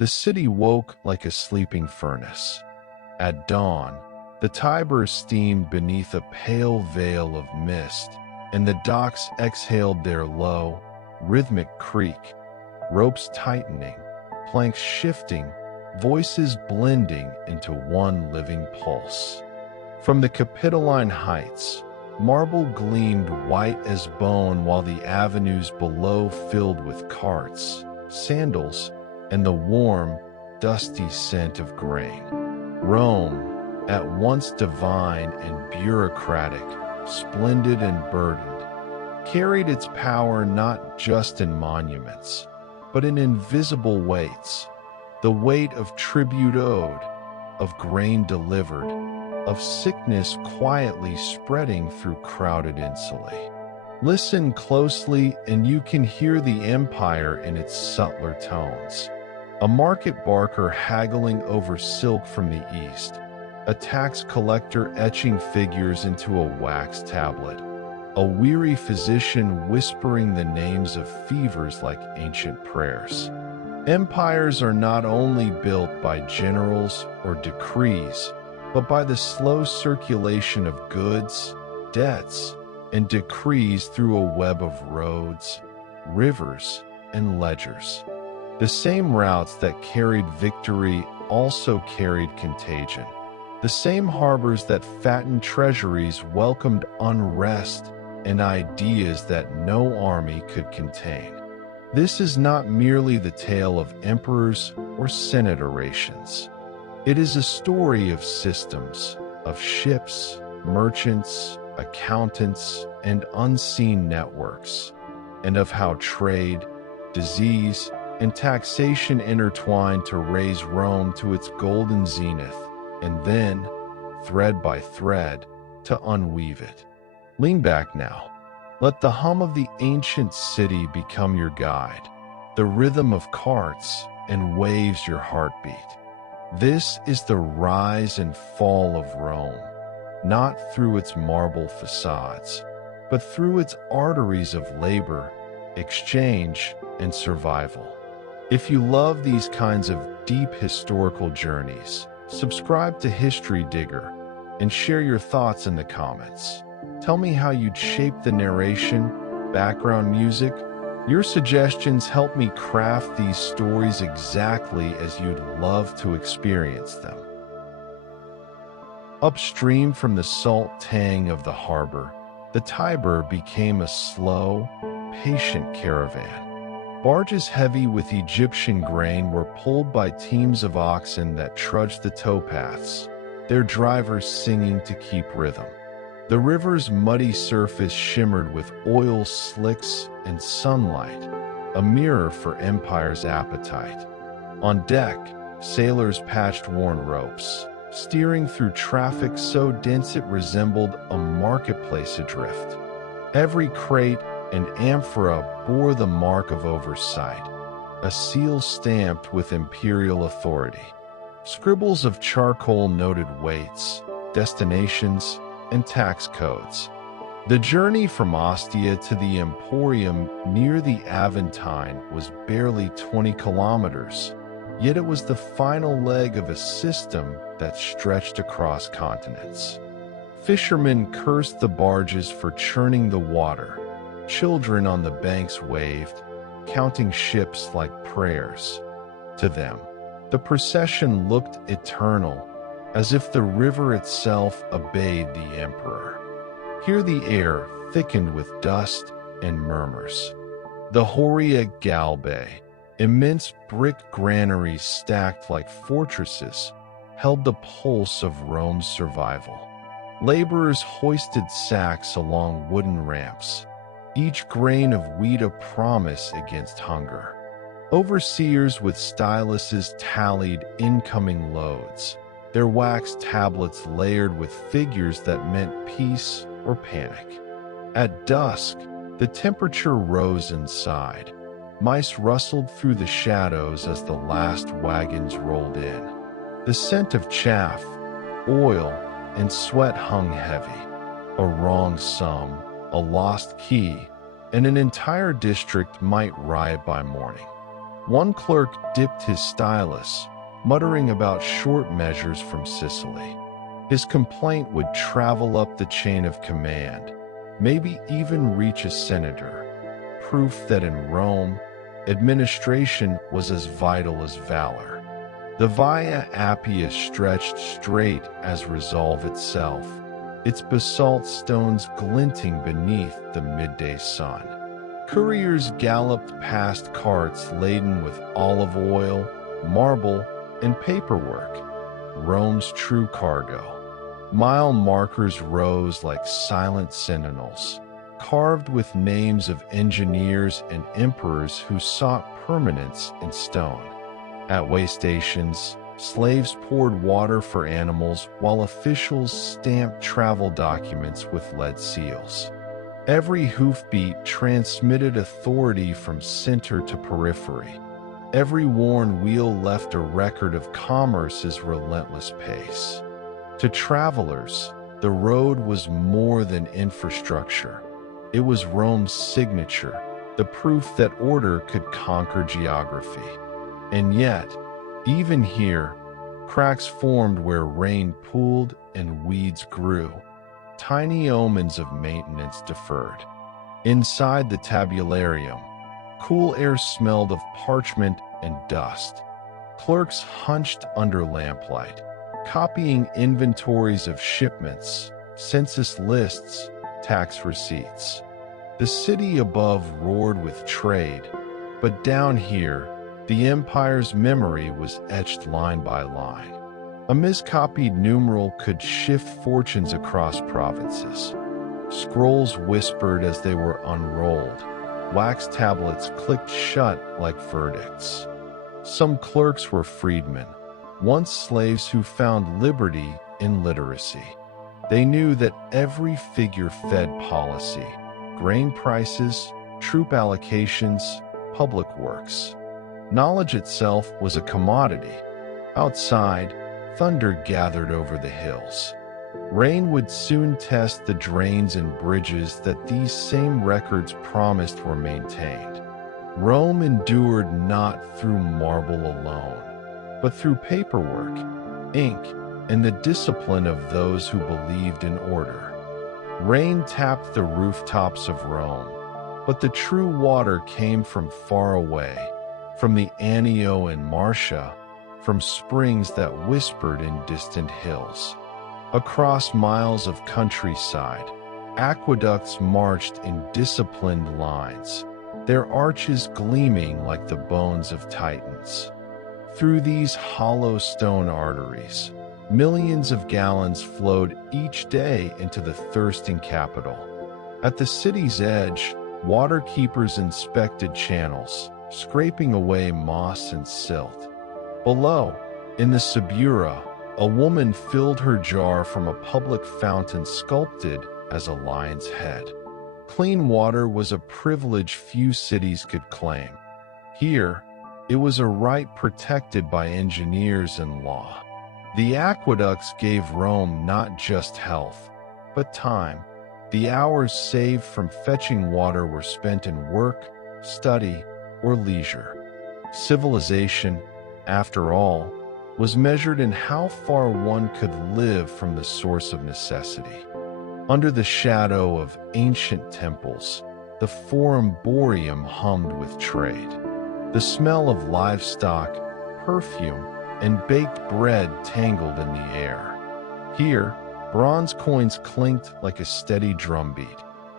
The city woke like a sleeping furnace. At dawn, the Tiber steamed beneath a pale veil of mist, and the docks exhaled their low, rhythmic creak, ropes tightening, planks shifting, voices blending into one living pulse. From the Capitoline heights, marble gleamed white as bone while the avenues below filled with carts, sandals, and the warm, dusty scent of grain. Rome, at once divine and bureaucratic, splendid and burdened, carried its power not just in monuments, but in invisible weights, the weight of tribute owed, of grain delivered, of sickness quietly spreading through crowded insulae. Listen closely and you can hear the empire in its subtler tones. A market barker haggling over silk from the east, a tax collector etching figures into a wax tablet, a weary physician whispering the names of fevers like ancient prayers. Empires are not only built by generals or decrees, but by the slow circulation of goods, debts, and decrees through a web of roads, rivers, and ledgers. The same routes that carried victory also carried contagion. The same harbors that fattened treasuries welcomed unrest and ideas that no army could contain. This is not merely the tale of emperors or senate orations. It is a story of systems, of ships, merchants, accountants, and unseen networks, and of how trade, disease, and taxation intertwined to raise Rome to its golden zenith, and then, thread by thread, to unweave it. Lean back now. Let the hum of the ancient city become your guide, the rhythm of carts and waves your heartbeat. This is the rise and fall of Rome, not through its marble facades, but through its arteries of labor, exchange, and survival. If you love these kinds of deep historical journeys, subscribe to History Digger and share your thoughts in the comments. Tell me how you'd shape the narration, background music. Your suggestions help me craft these stories exactly as you'd love to experience them. Upstream from the salt tang of the harbor, the Tiber became a slow, patient caravan. Barges heavy with Egyptian grain were pulled by teams of oxen that trudged the towpaths, their drivers singing to keep rhythm. The river's muddy surface shimmered with oil slicks and sunlight, a mirror for empire's appetite. On deck, sailors patched worn ropes, steering through traffic so dense it resembled a marketplace adrift. Every crate and amphora bore the mark of oversight, a seal stamped with imperial authority. Scribbles of charcoal noted weights, destinations, and tax codes. The journey from Ostia to the Emporium near the Aventine was barely 20 kilometers, yet it was the final leg of a system that stretched across continents. Fishermen cursed the barges for churning the water. Children on the banks waved, counting ships like prayers. To them, the procession looked eternal, as if the river itself obeyed the emperor. Here the air thickened with dust and murmurs. The Horia Galbae, immense brick granaries stacked like fortresses, held the pulse of Rome's survival. Laborers hoisted sacks along wooden ramps, each grain of wheat a promise against hunger. Overseers with styluses tallied incoming loads, their wax tablets layered with figures that meant peace or panic. At dusk, the temperature rose inside. Mice rustled through the shadows as the last wagons rolled in. The scent of chaff, oil, and sweat hung heavy. A wrong sum, a lost key, and an entire district might riot by morning. One clerk dipped his stylus, muttering about short measures from Sicily. His complaint would travel up the chain of command, maybe even reach a senator. Proof that in Rome, administration was as vital as valor. The Via Appia stretched straight as resolve itself, its basalt stones glinting beneath the midday sun. Couriers galloped past carts laden with olive oil, marble, and paperwork, Rome's true cargo. Mile markers rose like silent sentinels, carved with names of engineers and emperors who sought permanence in stone. At way stations, slaves poured water for animals while officials stamped travel documents with lead seals. Every hoofbeat transmitted authority from center to periphery. Every worn wheel left a record of commerce's relentless pace. To travelers, the road was more than infrastructure. It was Rome's signature, the proof that order could conquer geography. And yet, even here, cracks formed where rain pooled and weeds grew, tiny omens of maintenance deferred. Inside the tabularium, cool air smelled of parchment and dust. Clerks hunched under lamplight, copying inventories of shipments, census lists, tax receipts. The city above roared with trade, but down here, the empire's memory was etched line by line. A miscopied numeral could shift fortunes across provinces. Scrolls whispered as they were unrolled. Wax tablets clicked shut like verdicts. Some clerks were freedmen, once slaves who found liberty in literacy. They knew that every figure fed policy, grain prices, troop allocations, public works. Knowledge itself was a commodity. Outside, thunder gathered over the hills. Rain would soon test the drains and bridges that these same records promised were maintained. Rome endured not through marble alone, but through paperwork, ink, and the discipline of those who believed in order. Rain tapped the rooftops of Rome, but the true water came from far away, from the Anio and Marcia, from springs that whispered in distant hills. Across miles of countryside, aqueducts marched in disciplined lines, their arches gleaming like the bones of titans. Through these hollow stone arteries, millions of gallons flowed each day into the thirsting capital. At the city's edge, waterkeepers inspected channels, scraping away moss and silt. Below, in the Subura, a woman filled her jar from a public fountain sculpted as a lion's head. Clean water was a privilege few cities could claim. Here, it was a right protected by engineers and law. The aqueducts gave Rome not just health, but time. The hours saved from fetching water were spent in work, study, or leisure. Civilization, after all, was measured in how far one could live from the source of necessity. Under the shadow of ancient temples, the Forum Boreum hummed with trade. The smell of livestock, perfume, and baked bread tangled in the air. Here, bronze coins clinked like a steady drumbeat.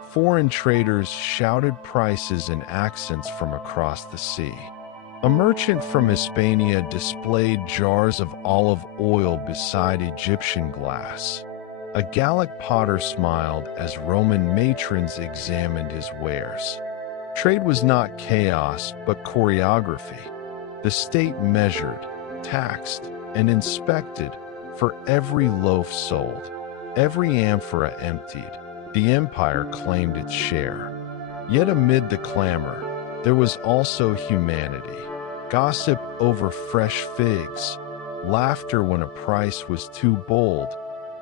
Foreign traders shouted prices in accents from across the sea. A merchant from Hispania displayed jars of olive oil beside Egyptian glass. A Gallic potter smiled as Roman matrons examined his wares. Trade was not chaos, but choreography. The state measured, taxed, and inspected for every loaf sold, every amphora emptied. The empire claimed its share. Yet amid the clamor, there was also humanity. Gossip over fresh figs, laughter when a price was too bold,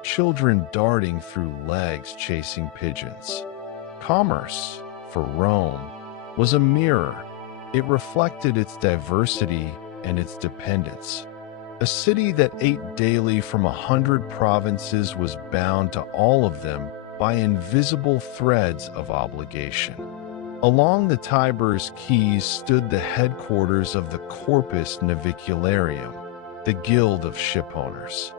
children darting through legs chasing pigeons. Commerce, for Rome, was a mirror. It reflected its diversity and its dependence. A city that ate daily from 100 provinces was bound to all of them by invisible threads of obligation. Along the Tiber's quays stood the headquarters of the Corpus Navicularium, the guild of shipowners.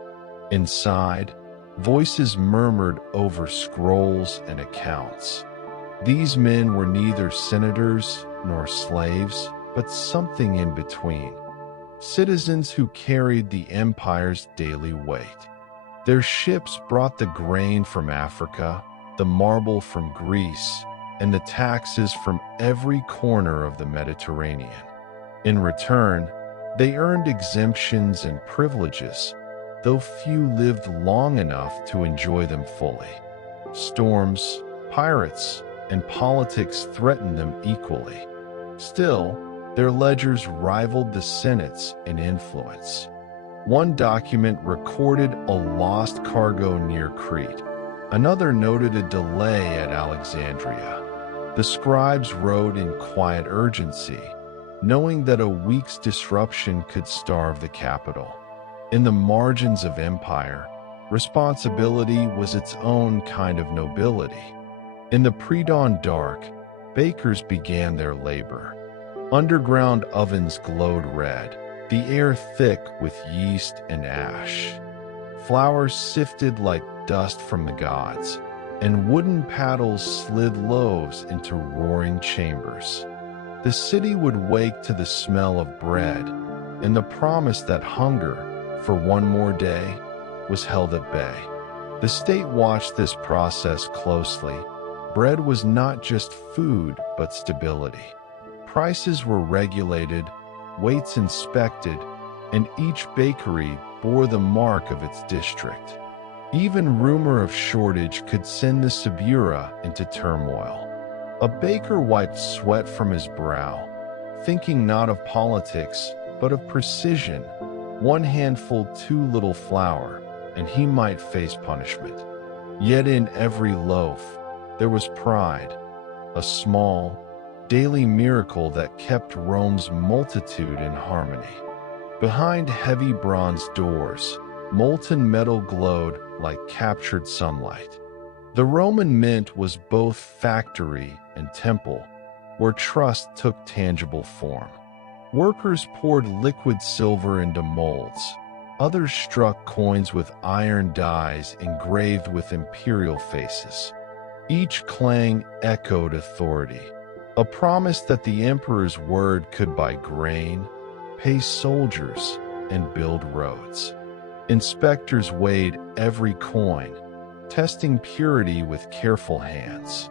Inside, voices murmured over scrolls and accounts. These men were neither senators nor slaves, but something in between. Citizens who carried the empire's daily weight. Their ships brought the grain from Africa, the marble from Greece, and the taxes from every corner of the Mediterranean. In return, they earned exemptions and privileges, though few lived long enough to enjoy them fully. Storms, pirates, and politics threatened them equally. Still, their ledgers rivaled the Senate's in influence. One document recorded a lost cargo near Crete. Another noted a delay at Alexandria. The scribes wrote in quiet urgency, knowing that a week's disruption could starve the capital. In the margins of empire, responsibility was its own kind of nobility. In the pre-dawn dark, bakers began their labor. Underground ovens glowed red, the air thick with yeast and ash. Flours sifted like dust from the gods, and wooden paddles slid loaves into roaring chambers. The city would wake to the smell of bread and the promise that hunger, for one more day, was held at bay. The state watched this process closely. Bread was not just food, but stability. Prices were regulated, weights inspected, and each bakery bore the mark of its district. Even rumor of shortage could send the Subura into turmoil. A baker wiped sweat from his brow, thinking not of politics, but of precision. One handful too little flour, and he might face punishment. Yet in every loaf, there was pride, a small, daily miracle that kept Rome's multitude in harmony. Behind heavy bronze doors, molten metal glowed like captured sunlight. The Roman mint was both factory and temple, where trust took tangible form. Workers poured liquid silver into molds. Others struck coins with iron dies engraved with imperial faces. Each clang echoed authority, a promise that the emperor's word could buy grain, pay soldiers, and build roads. Inspectors weighed every coin, testing purity with careful hands.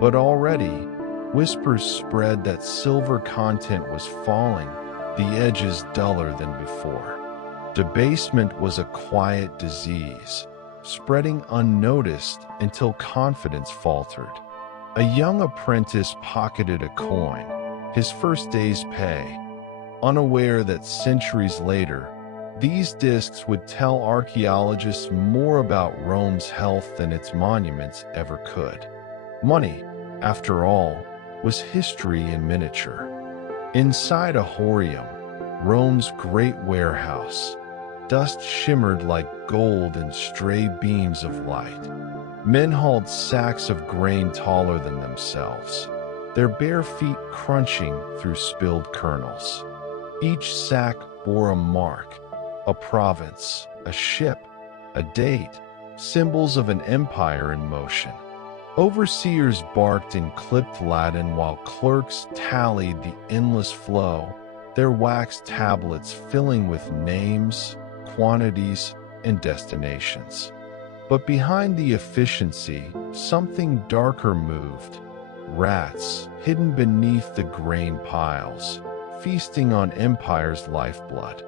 But already, whispers spread that silver content was falling, the edges duller than before. Debasement was a quiet disease, spreading unnoticed until confidence faltered. A young apprentice pocketed a coin, his first day's pay, unaware that centuries later, these discs would tell archaeologists more about Rome's health than its monuments ever could. Money, after all, was history in miniature. Inside a horium, Rome's great warehouse, dust shimmered like gold in stray beams of light. Men hauled sacks of grain taller than themselves, their bare feet crunching through spilled kernels. Each sack bore a mark, a province, a ship, a date, symbols of an empire in motion. Overseers barked in clipped Latin while clerks tallied the endless flow, their wax tablets filling with names, quantities, and destinations. But behind the efficiency, something darker moved. Rats, hidden beneath the grain piles, feasting on empire's lifeblood.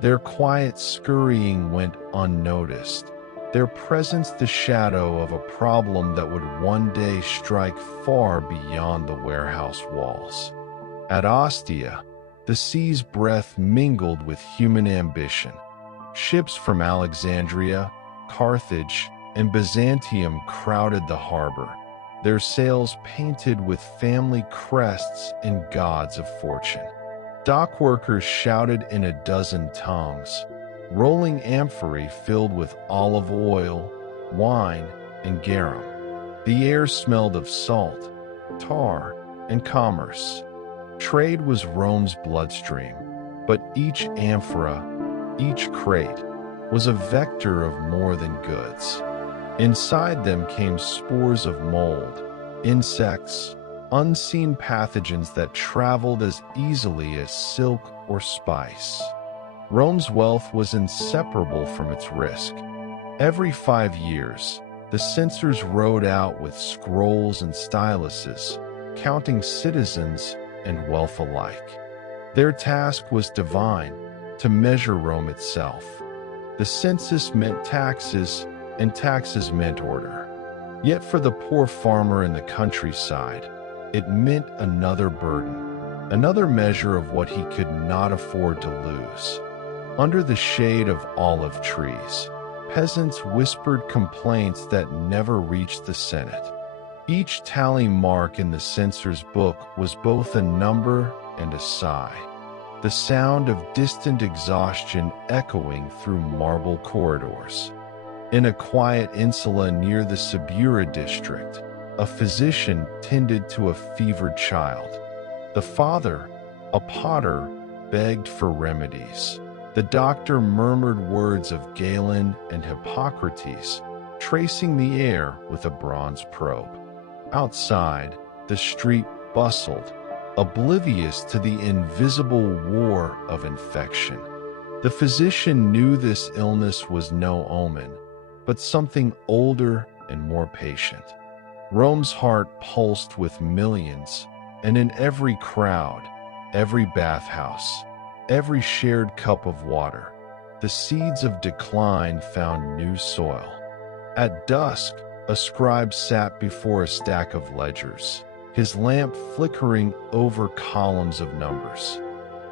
Their quiet scurrying went unnoticed, their presence the shadow of a problem that would one day strike far beyond the warehouse walls. At Ostia, the sea's breath mingled with human ambition. Ships from Alexandria, Carthage, and Byzantium crowded the harbor, their sails painted with family crests and gods of fortune. Dock workers shouted in a dozen tongues, rolling amphorae filled with olive oil, wine, and garum. The air smelled of salt, tar, and commerce. Trade was Rome's bloodstream, but each amphora, each crate, was a vector of more than goods. Inside them came spores of mold, insects, unseen pathogens that traveled as easily as silk or spice. Rome's wealth was inseparable from its risk. Every 5 years, the censors rode out with scrolls and styluses, counting citizens and wealth alike. Their task was divine, to measure Rome itself. The census meant taxes, and taxes meant order. Yet for the poor farmer in the countryside, it meant another burden, another measure of what he could not afford to lose. Under the shade of olive trees, peasants whispered complaints that never reached the Senate. Each tally mark in the censor's book was both a number and a sigh, the sound of distant exhaustion echoing through marble corridors. In a quiet insula near the Subura district, a physician tended to a fevered child. The father, a potter, begged for remedies. The doctor murmured words of Galen and Hippocrates, tracing the air with a bronze probe. Outside, the street bustled, oblivious to the invisible war of infection. The physician knew this illness was no omen, but something older and more patient. Rome's heart pulsed with millions, and in every crowd, every bathhouse, every shared cup of water, the seeds of decline found new soil. At dusk, a scribe sat before a stack of ledgers, his lamp flickering over columns of numbers.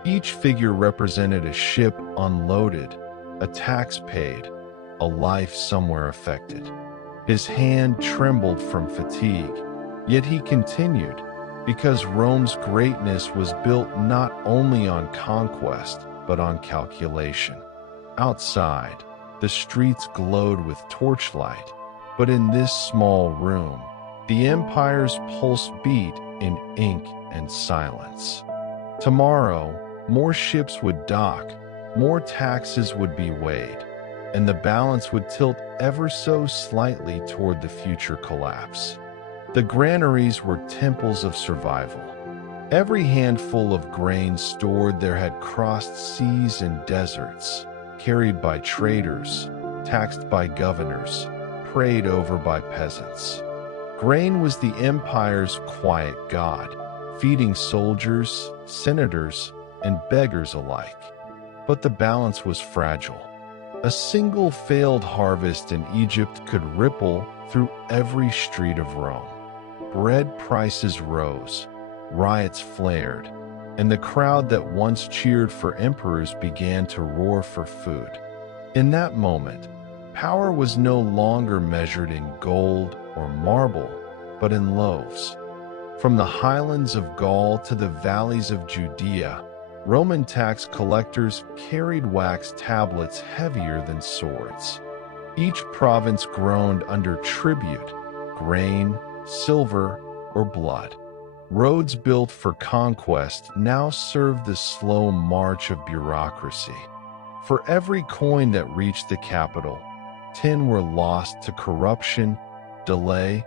Each figure represented a ship unloaded, a tax paid, a life somewhere affected. His hand trembled from fatigue, yet he continued, because Rome's greatness was built not only on conquest, but on calculation. Outside, the streets glowed with torchlight, but in this small room, the empire's pulse beat in ink and silence. Tomorrow, more ships would dock, more taxes would be weighed, and the balance would tilt ever so slightly toward the future collapse. The granaries were temples of survival. Every handful of grain stored there had crossed seas and deserts, carried by traders, taxed by governors, prayed over by peasants. Grain was the empire's quiet god, feeding soldiers, senators, and beggars alike. But the balance was fragile. A single failed harvest in Egypt could ripple through every street of Rome. Bread prices rose, riots flared, and the crowd that once cheered for emperors began to roar for food. In that moment, power was no longer measured in gold or marble, but in loaves. From the highlands of Gaul to the valleys of Judea, Roman tax collectors carried wax tablets heavier than swords. Each province groaned under tribute, grain, silver, or blood. Roads built for conquest now served the slow march of bureaucracy. For every coin that reached the capital, 10 were lost to corruption, delay,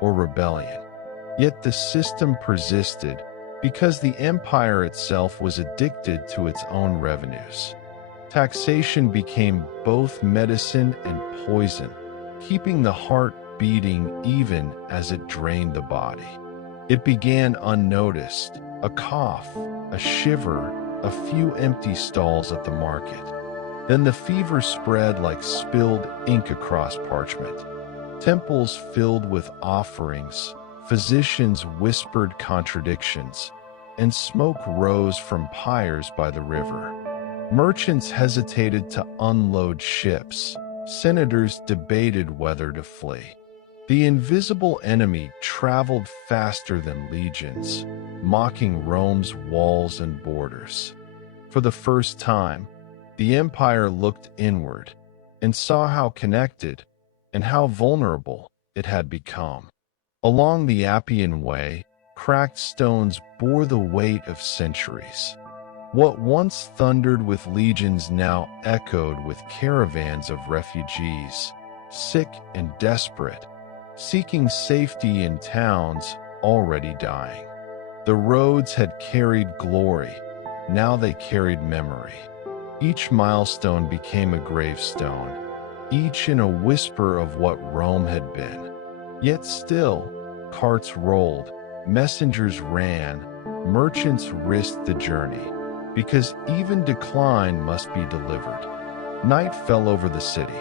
or rebellion. Yet the system persisted because the empire itself was addicted to its own revenues. Taxation became both medicine and poison, keeping the heart beating even as it drained the body. It began unnoticed, a cough, a shiver, a few empty stalls at the market. Then the fever spread like spilled ink across parchment. Temples filled with offerings, physicians whispered contradictions, and smoke rose from pyres by the river. Merchants hesitated to unload ships. Senators debated whether to flee. The invisible enemy traveled faster than legions, mocking Rome's walls and borders. For the first time, the empire looked inward and saw how connected and how vulnerable it had become. Along the Appian Way, cracked stones bore the weight of centuries. What once thundered with legions now echoed with caravans of refugees, sick and desperate, seeking safety in towns already dying. The roads had carried glory, now they carried memory. Each milestone became a gravestone, each in a whisper of what Rome had been. Yet still, carts rolled, messengers ran, merchants risked the journey, because even decline must be delivered. Night fell over the city.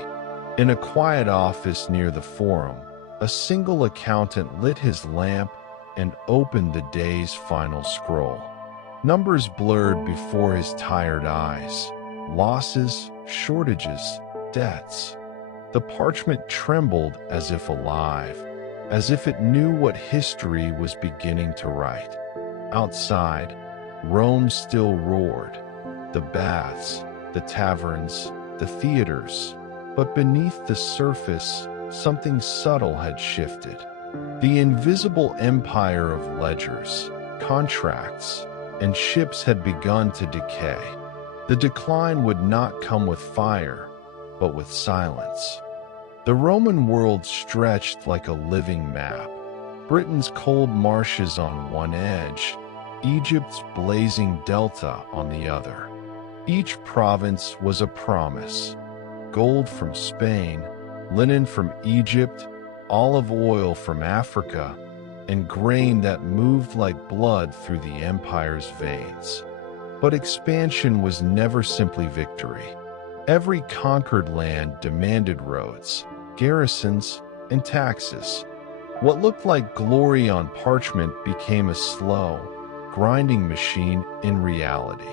In a quiet office near the Forum, a single accountant lit his lamp and opened the day's final scroll. Numbers blurred before his tired eyes. Losses, shortages, debts. The parchment trembled as if alive, as if it knew what history was beginning to write. Outside, Rome still roared. The baths, the taverns, the theaters. But beneath the surface, something subtle had shifted. The invisible empire of ledgers, contracts, and ships had begun to decay. The decline would not come with fire, but with silence. The Roman world stretched like a living map. Britain's cold marshes on one edge, Egypt's blazing delta on the other. Each province was a promise. Gold from Spain, linen from Egypt, olive oil from Africa, and grain that moved like blood through the empire's veins. But expansion was never simply victory. Every conquered land demanded roads, garrisons, and taxes. What looked like glory on parchment became a slow, grinding machine in reality.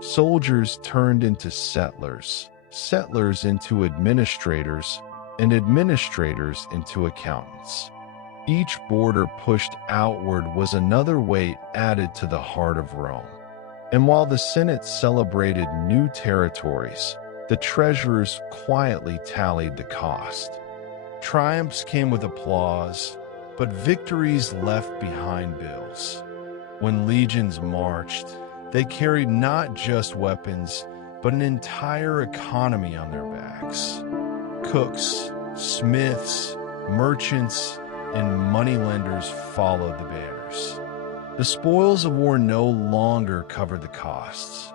Soldiers turned into settlers, settlers into administrators, and administrators into accountants. Each border pushed outward was another weight added to the heart of Rome. And while the Senate celebrated new territories, the treasurers quietly tallied the cost. Triumphs came with applause, but victories left behind bills. When legions marched, they carried not just weapons, but an entire economy on their backs. Cooks, smiths, merchants, and moneylenders followed the banners. The spoils of war no longer covered the costs.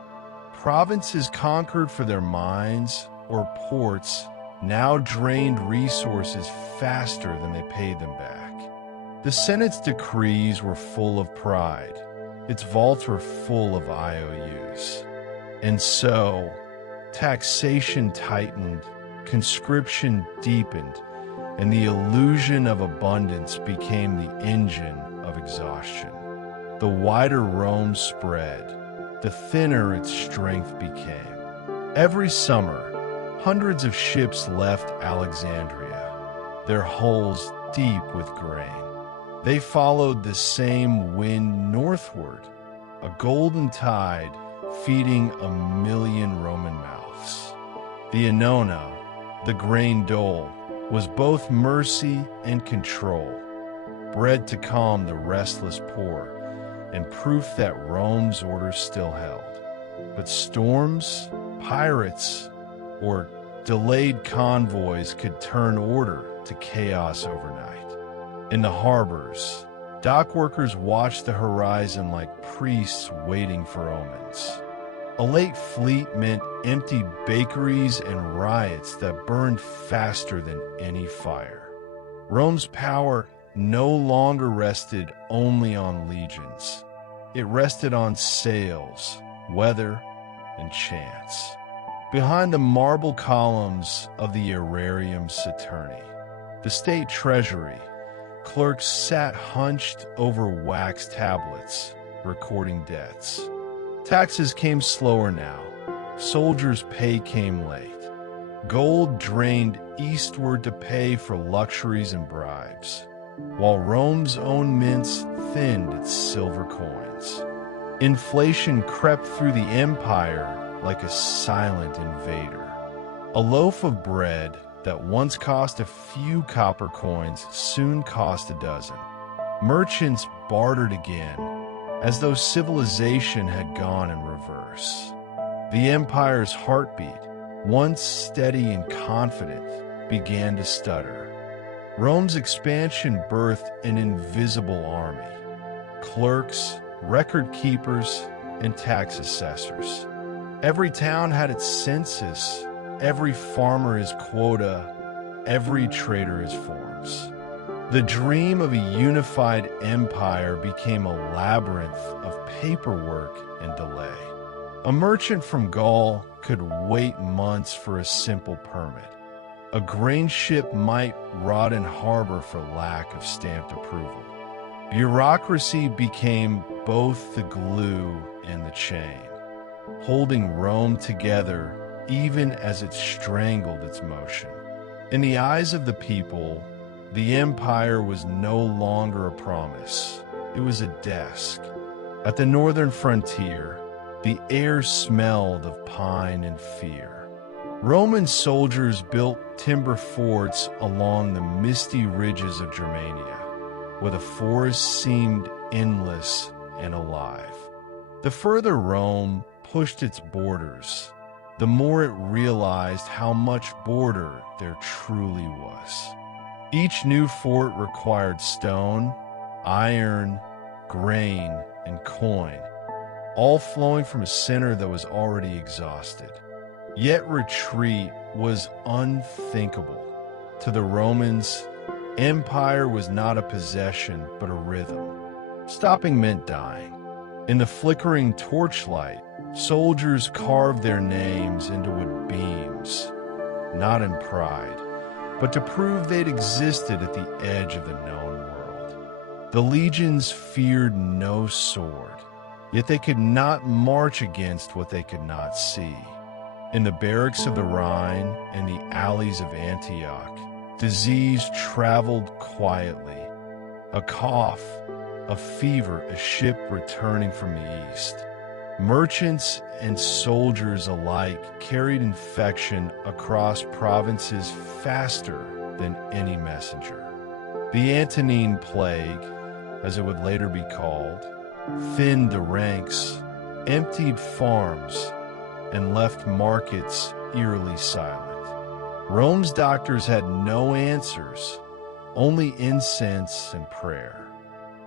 Provinces conquered for their mines or ports now drained resources faster than they paid them back. The Senate's decrees were full of pride. Its vaults were full of IOUs. And so, taxation tightened, conscription deepened, and the illusion of abundance became the engine of exhaustion. The wider Rome spread, the thinner its strength became. Every summer, hundreds of ships left Alexandria, their hulls deep with grain. They followed the same wind northward, a golden tide feeding 1 million Roman mouths. The Annona, the grain dole, was both mercy and control, bread to calm the restless poor, and proof that Rome's order still held. But storms, pirates, or delayed convoys could turn order to chaos overnight. In the harbors, dock workers watched the horizon like priests waiting for omens. A late fleet meant empty bakeries and riots that burned faster than any fire. Rome's power no longer rested only on legions. It rested on sails, weather, and chance. Behind the marble columns of the Aerarium Saturni, the state treasury, clerks sat hunched over wax tablets, recording debts. Taxes came slower now. Soldiers' pay came late. Gold drained eastward to pay for luxuries and bribes, while Rome's own mints thinned its silver coins. Inflation crept through the empire like a silent invader. A loaf of bread that once cost a few copper coins soon cost a dozen. Merchants bartered again, as though civilization had gone in reverse. The empire's heartbeat, once steady and confident, began to stutter. Rome's expansion birthed an invisible army: clerks, record keepers, and tax assessors. Every town had its census, every farmer his quota, every trader his forms. The dream of a unified empire became a labyrinth of paperwork and delay. A merchant from Gaul could wait months for a simple permit. A grain ship might rot in harbor for lack of stamped approval. Bureaucracy became both the glue and the chain, holding Rome together even as it strangled its motion. In the eyes of the people, the empire was no longer a promise. It was a desk. At the northern frontier, the air smelled of pine and fear. Roman soldiers built timber forts along the misty ridges of Germania, where the forest seemed endless and alive. The further Rome pushed its borders, the more it realized how much border there truly was. Each new fort required stone, iron, grain, and coin, all flowing from a center that was already exhausted. Yet retreat was unthinkable. To the Romans, empire was not a possession but a rhythm. Stopping meant dying. In the flickering torchlight, soldiers carved their names into wood beams, not in pride, but to prove they'd existed at the edge of the known world. The legions feared no sword, yet they could not march against what they could not see. In the barracks of the Rhine and the alleys of Antioch, disease traveled quietly. A cough, a fever, a ship returning from the east. Merchants and soldiers alike carried infection across provinces faster than any messenger. The Antonine Plague, as it would later be called, thinned the ranks, emptied farms, and left markets eerily silent. Rome's doctors had no answers, only incense and prayer.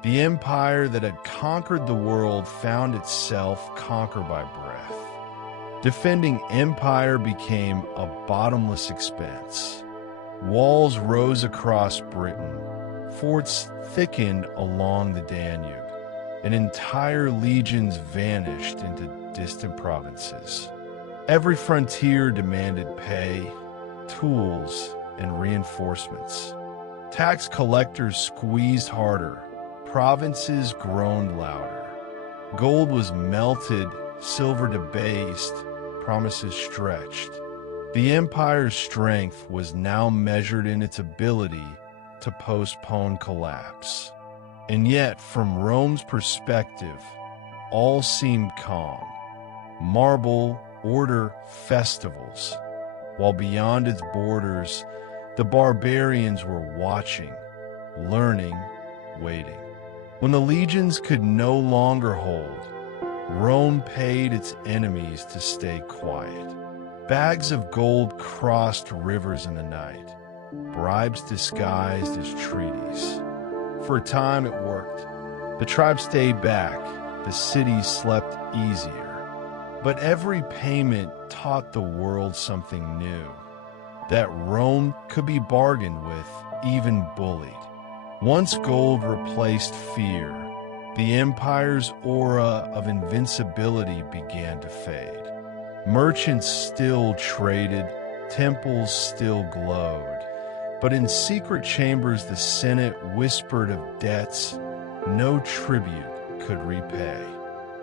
The empire that had conquered the world found itself conquered by breath. Defending empire became a bottomless expense. Walls rose across Britain, forts thickened along the Danube, and entire legions vanished into distant provinces. Every frontier demanded pay, tools, and reinforcements. Tax collectors squeezed harder, provinces groaned louder. Gold was melted, silver debased, promises stretched. The empire's strength was now measured in its ability to postpone collapse. And yet, from Rome's perspective, all seemed calm. Marble, order, festivals. While beyond its borders, the barbarians were watching, learning, waiting. When the legions could no longer hold, Rome paid its enemies to stay quiet. Bags of gold crossed rivers in the night, bribes disguised as treaties. For a time it worked. The tribes stayed back, the cities slept easier. But every payment taught the world something new, that Rome could be bargained with, even bullied. Once gold replaced fear, the empire's aura of invincibility began to fade. Merchants still traded, temples still glowed, but in secret chambers the Senate whispered of debts no tribute could repay.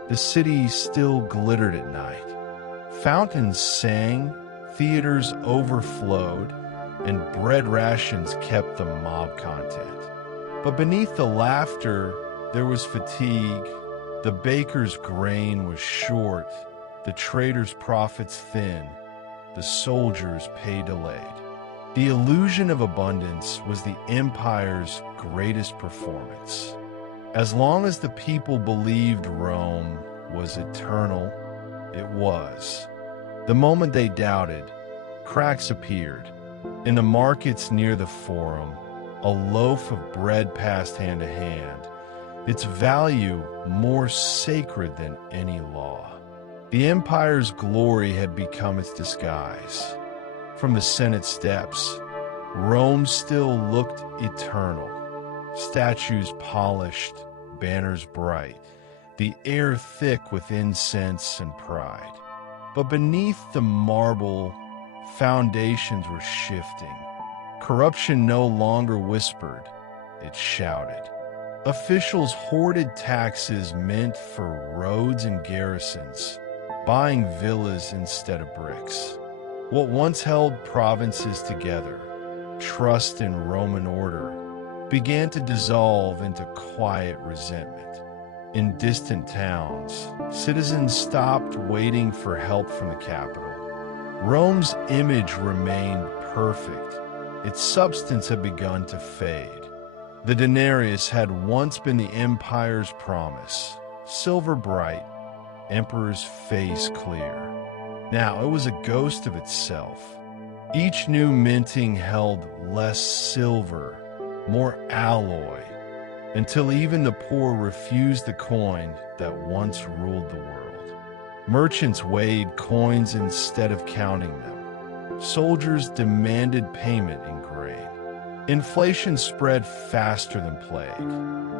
The city still glittered at night. Fountains sang, theaters overflowed, and bread rations kept the mob content. But beneath the laughter, there was fatigue. The baker's grain was short, the trader's profits thin, the soldier's pay delayed. The illusion of abundance was the empire's greatest performance. As long as the people believed Rome was eternal, it was. The moment they doubted, cracks appeared. In the markets near the Forum, a loaf of bread passed hand to hand, its value more sacred than any law. The empire's glory had become its disguise. From the Senate steps, Rome still looked eternal. Statues polished, banners bright, the air thick with incense and pride. But beneath the marble, foundations were shifting. Corruption no longer whispered, it shouted. Officials hoarded taxes meant for roads and garrisons, buying villas instead of bricks. What once held provinces together, trust in Roman order, began to dissolve into quiet resentment. In distant towns, citizens stopped waiting for help from the capital. Rome's image remained perfect. Its substance had begun to fade. The denarius had once been the empire's promise, silver bright, emperor's face clear. Now it was a ghost of itself. Each new minting held less silver, more alloy, until even the poor refused the coin that once ruled the world. Merchants weighed coins instead of counting them. Soldiers demanded payment in grain. Inflation spread faster than plague,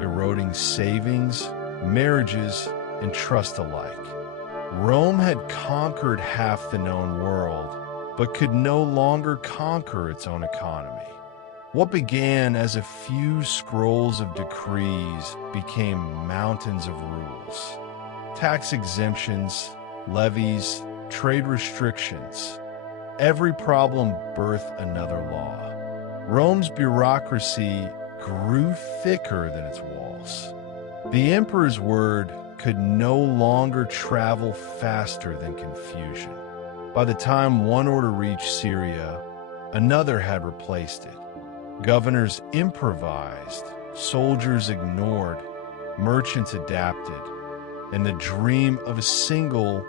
eroding savings, marriages, and trust alike. Rome had conquered half the known world, but could no longer conquer its own economy. What began as a few scrolls of decrees became mountains of rules. Tax exemptions, levies, trade restrictions. Every problem birthed another law. Rome's bureaucracy grew thicker than its walls. The emperor's word could no longer travel faster than confusion. By the time one order reached Syria, another had replaced it. Governors improvised, soldiers ignored, merchants adapted, and the dream of a single,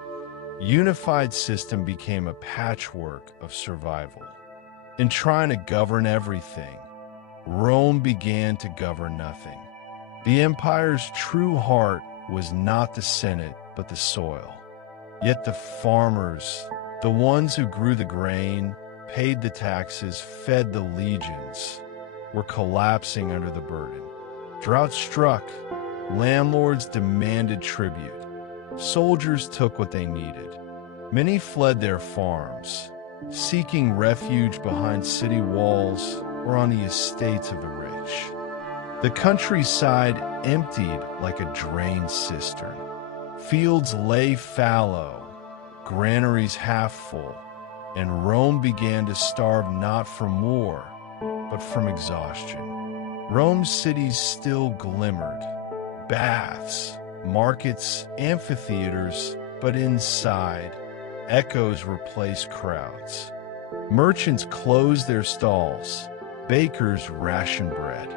unified system became a patchwork of survival. In trying to govern everything, Rome began to govern nothing. The empire's true heart was not the Senate, but the soil. Yet the farmers, the ones who grew the grain, paid the taxes, fed the legions, were collapsing under the burden. Drought struck. Landlords demanded tribute. Soldiers took what they needed. Many fled their farms, seeking refuge behind city walls or on the estates of the rich. The countryside emptied like a drained cistern. Fields lay fallow, granaries half full, and Rome began to starve not from war, but from exhaustion. Rome's cities still glimmered. Baths, markets, amphitheaters, but inside, echoes replaced crowds. Merchants closed their stalls, bakers rationed bread.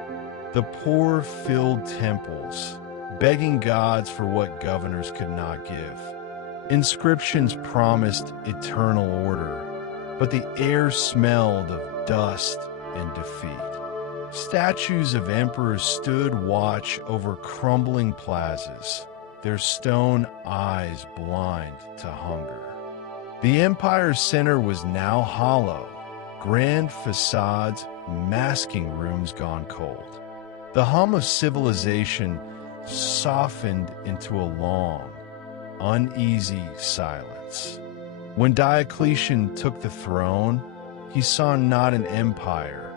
The poor filled temples, begging gods for what governors could not give. Inscriptions promised eternal order, but the air smelled of dust and defeat. Statues of emperors stood watch over crumbling plazas, their stone eyes blind to hunger. The empire's center was now hollow, grand facades masking rooms gone cold. The hum of civilization softened into a long, uneasy silence. When Diocletian took the throne, he saw not an empire,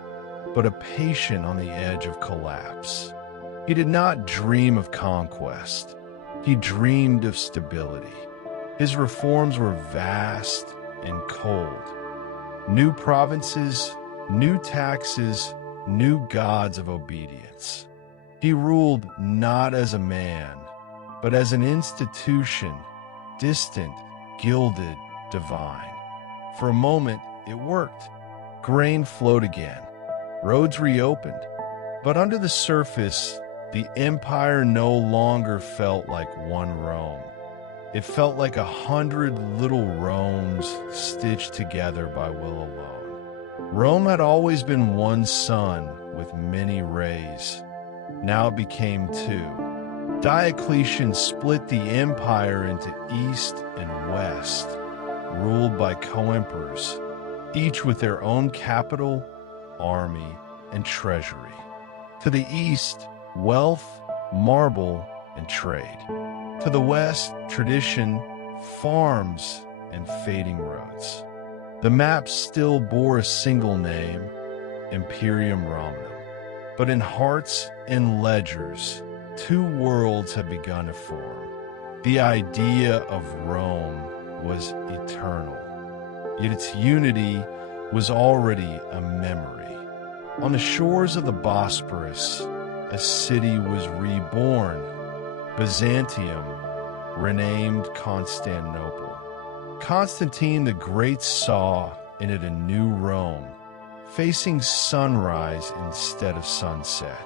but a patient on the edge of collapse. He did not dream of conquest. He dreamed of stability. His reforms were vast and cold, New provinces, new taxes, new gods of obedience. He ruled not as a man, but as an institution, distant, gilded, divine. For a moment, it worked. Grain flowed again. Roads reopened. But under the surface, the empire no longer felt like one Rome. It felt like 100 little Romes stitched together by will alone. Rome had always been one sun with many rays. Now it became two. Diocletian split the empire into east and west, ruled by co-emperors, each with their own capital, army, and treasury. To the east, wealth, marble, and trade. To the west, tradition, farms, and fading roads. The map still bore a single name, Imperium Romanum. But in hearts and ledgers, two worlds had begun to form. The idea of Rome was eternal, yet its unity was already a memory. On the shores of the Bosporus, a city was reborn, Byzantium, renamed Constantinople. Constantine the Great saw in it a new Rome, facing sunrise instead of sunset.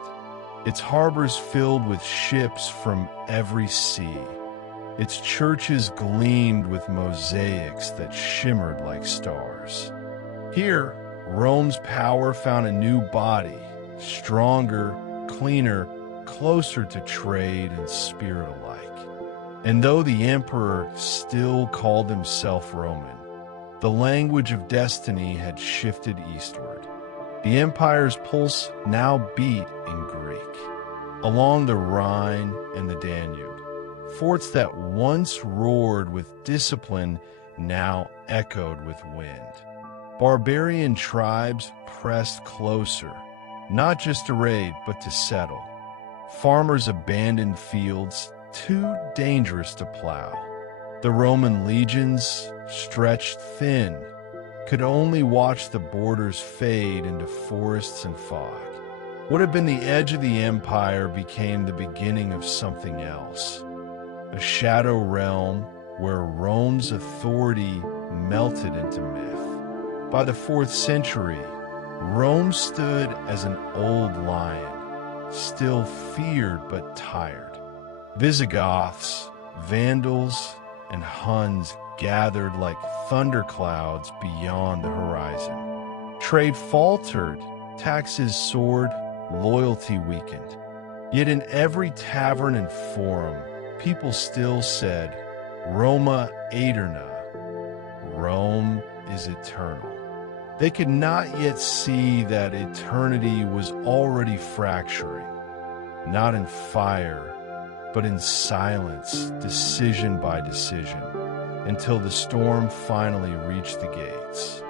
Its harbors filled with ships from every sea. Its churches gleamed with mosaics that shimmered like stars. Here, Rome's power found a new body, stronger, cleaner, closer to trade and spirit alike. And though the emperor still called himself Roman, the language of destiny had shifted eastward. The empire's pulse now beat in Greek. Along the Rhine and the Danube, forts that once roared with discipline now echoed with wind. Barbarian tribes pressed closer, not just to raid, but to settle. Farmers abandoned fields too dangerous to plow. The Roman legions, stretched thin, could only watch the borders fade into forests and fog. What had been the edge of the empire became the beginning of something else. A shadow realm where Rome's authority melted into myth. By the 4th century, Rome stood as an old lion, still feared but tired. Visigoths, Vandals, and Huns gathered like thunderclouds beyond the horizon. Trade faltered, taxes soared, loyalty weakened. Yet in every tavern and forum, people still said, Roma aeterna, Rome is eternal. They could not yet see that eternity was already fracturing, not in fire, but in silence, decision by decision, until the storm finally reached the gates.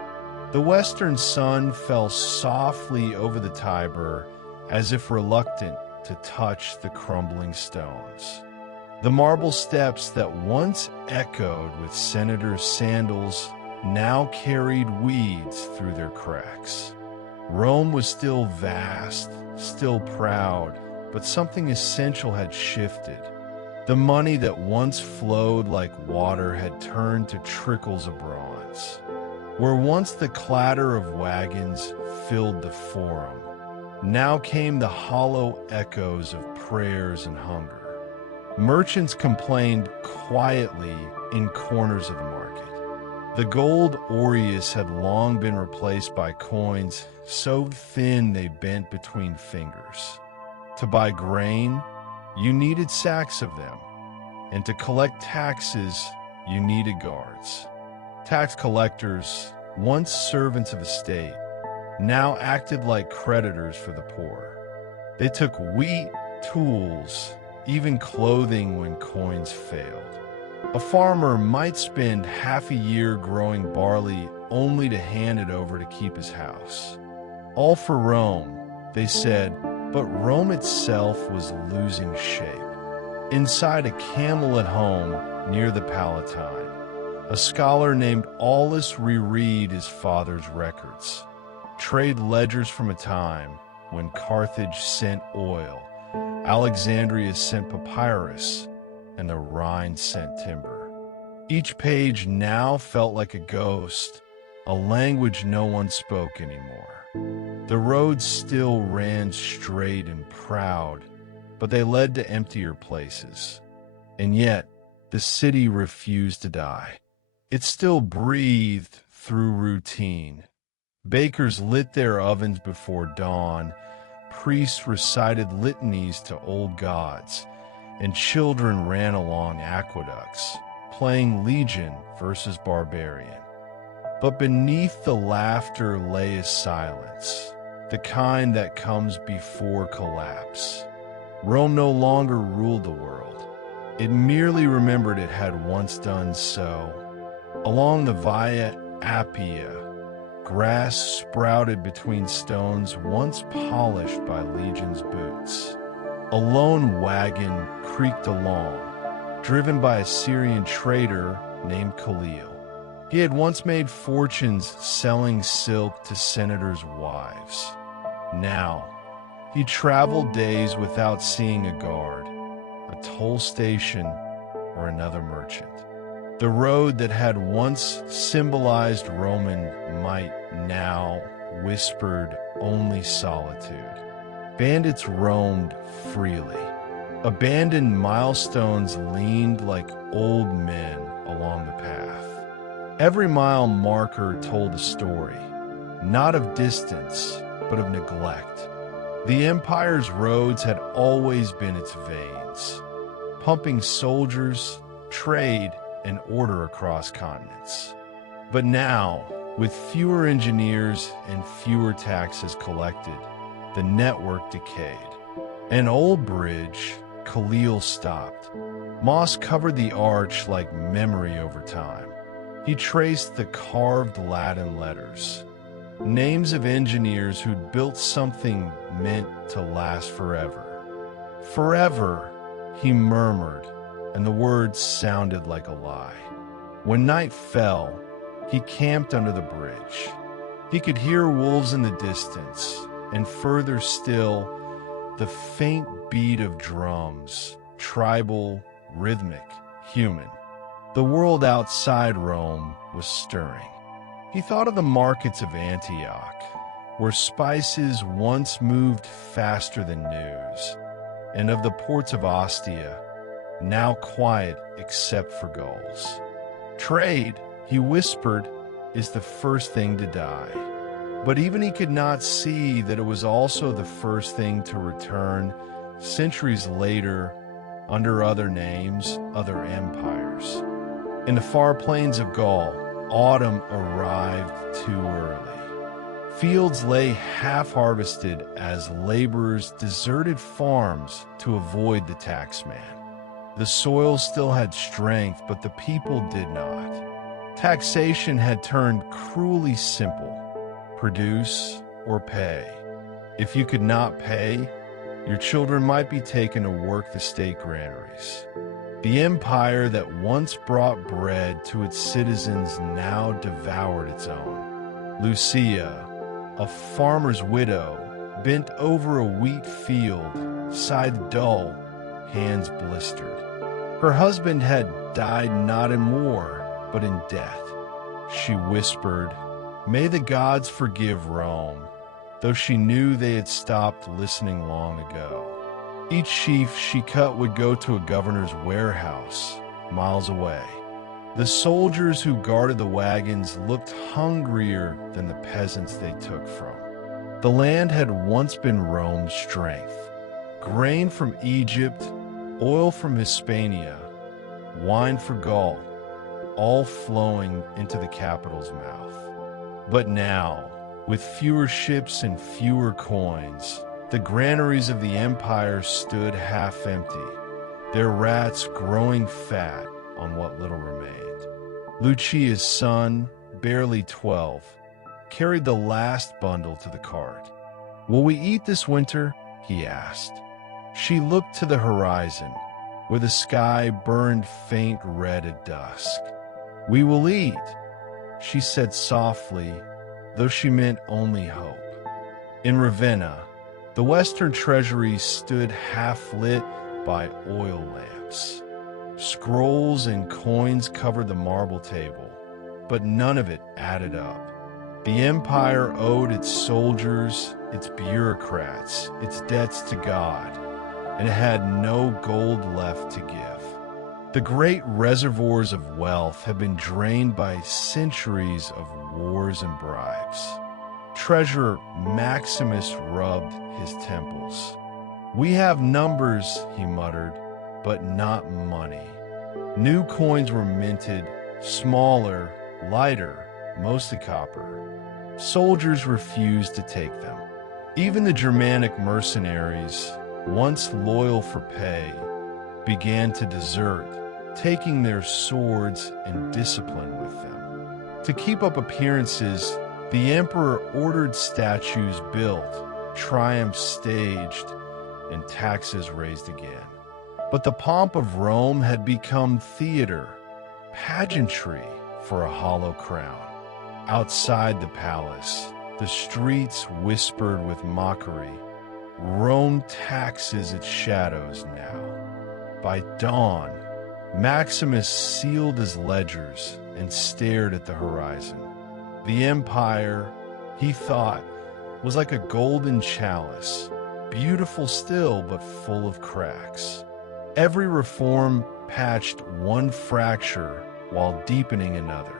The western sun fell softly over the Tiber, as if reluctant to touch the crumbling stones. The marble steps that once echoed with senators' sandals now carried weeds through their cracks. Rome was still vast, still proud, but something essential had shifted. The money that once flowed like water had turned to trickles of bronze. Where once the clatter of wagons filled the forum, now came the hollow echoes of prayers and hunger. Merchants complained quietly in corners of the market. The gold aureus had long been replaced by coins so thin they bent between fingers. To buy grain, you needed sacks of them, and to collect taxes, you needed guards. Tax collectors, once servants of the state, now acted like creditors for the poor. They took wheat, tools, even clothing when coins failed. A farmer might spend half a year growing barley only to hand it over to keep his house. All for Rome, they said, but Rome itself was losing shape. Inside a camel at home near the Palatine, A scholar named Aulus reread his father's records, trade ledgers from a time when Carthage sent oil, Alexandria sent papyrus, and the Rhine sent timber. Each page now felt like a ghost, a language no one spoke anymore. The roads still ran straight and proud, but they led to emptier places. And yet, the city refused to die. It still breathed through routine. Bakers lit their ovens before dawn, priests recited litanies to old gods, and children ran along aqueducts, playing legion versus barbarian. But beneath the laughter lay a silence, the kind that comes before collapse. Rome no longer ruled the world. It merely remembered it had once done so. Along the Via Appia, grass sprouted between stones once polished by legions' boots. A lone wagon creaked along, driven by a Syrian trader named Khalil. He had once made fortunes selling silk to senators' wives. Now, he traveled days without seeing a guard, a toll station, or another merchant. The road that had once symbolized Roman might now whispered only solitude. Bandits roamed freely. Abandoned milestones leaned like old men along the path. Every mile marker told a story, not of distance, but of neglect. The empire's roads had always been its veins, pumping soldiers, trade, and order across continents. But now, with fewer engineers and fewer taxes collected, the network decayed. An old bridge, Khalil stopped. Moss covered the arch like memory over time. He traced the carved Latin letters, names of engineers who'd built something meant to last forever. Forever, he murmured, and the words sounded like a lie. When night fell, he camped under the bridge. He could hear wolves in the distance, and further still, the faint beat of drums, tribal, rhythmic, human. The world outside Rome was stirring. He thought of the markets of Antioch, where spices once moved faster than news, and of the ports of Ostia, now quiet except for gulls. Trade, he whispered, is the first thing to die. But even he could not see that it was also the first thing to return centuries later under other names, other empires. In the far plains of Gaul, autumn arrived too early. Fields lay half-harvested as laborers deserted farms to avoid the taxman. The soil still had strength, but the people did not. Taxation had turned cruelly simple: produce or pay. If you could not pay, your children might be taken to work the state granaries. The empire that once brought bread to its citizens now devoured its own. Lucia, a farmer's widow, bent over a wheat field, sighed dull, hands blistered. Her husband had died not in war, but in death. She whispered, "May the gods forgive Rome," though she knew they had stopped listening long ago. Each sheaf she cut would go to a governor's warehouse, miles away. The soldiers who guarded the wagons looked hungrier than the peasants they took from. The land had once been Rome's strength. Grain from Egypt, oil from Hispania, wine for Gaul, all flowing into the capital's mouth. But now, with fewer ships and fewer coins, the granaries of the empire stood half empty, their rats growing fat on what little remained. Lucia's son, barely 12, carried the last bundle to the cart. "Will we eat this winter?" he asked. She looked to the horizon, where the sky burned faint red at dusk. "We will eat," she said softly, though she meant only hope. In Ravenna, the Western treasury stood half-lit by oil lamps. Scrolls and coins covered the marble table, but none of it added up. The empire owed its soldiers, its bureaucrats, its debts to God, and it had no gold left to give. The great reservoirs of wealth had been drained by centuries of wars and bribes. Treasurer Maximus rubbed his temples. "We have numbers," he muttered, "but not money." New coins were minted, smaller, lighter, mostly copper. Soldiers refused to take them. Even the Germanic mercenaries, once loyal for pay, began to desert, taking their swords and discipline with them. To keep up appearances, the emperor ordered statues built, triumphs staged, and taxes raised again. But the pomp of Rome had become theater, pageantry for a hollow crown. Outside the palace, the streets whispered with mockery. Rome taxes its shadows now. By dawn, Maximus sealed his ledgers and stared at the horizon. The empire, he thought, was like a golden chalice, beautiful still but full of cracks. Every reform patched one fracture while deepening another.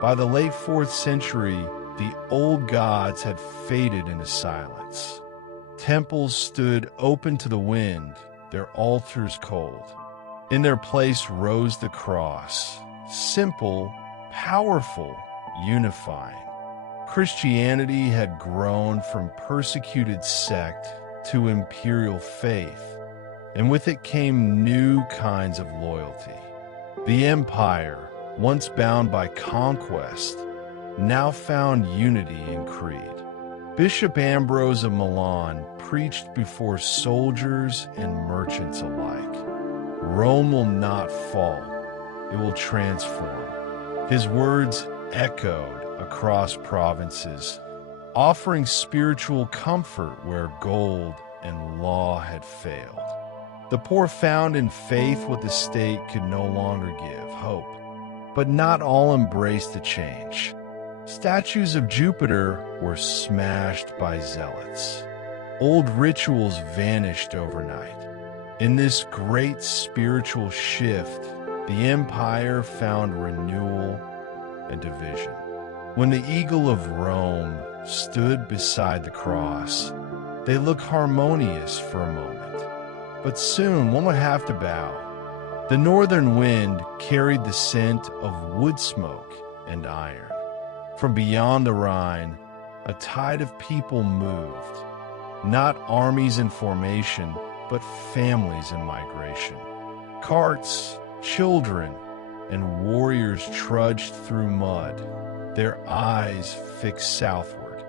By the late 4th century, the old gods had faded into silence. Temples stood open to the wind, their altars cold. In their place rose the cross, simple, powerful, unifying. Christianity had grown from persecuted sect to imperial faith, and with it came new kinds of loyalty. The empire, once bound by conquest, now found unity in creed. Bishop Ambrose of Milan preached before soldiers and merchants alike. Rome will not fall, it will transform. His words echoed across provinces, offering spiritual comfort where gold and law had failed. The poor found in faith what the state could no longer give, hope. But not all embraced the change. Statues of Jupiter were smashed by zealots. Old rituals vanished overnight. In this great spiritual shift, the empire found renewal and division. When the eagle of Rome stood beside the cross, they looked harmonious for a moment. But soon one would have to bow. The northern wind carried the scent of wood smoke and iron. From beyond the Rhine, a tide of people moved, not armies in formation, but families in migration. Carts, children, and warriors trudged through mud, their eyes fixed southward.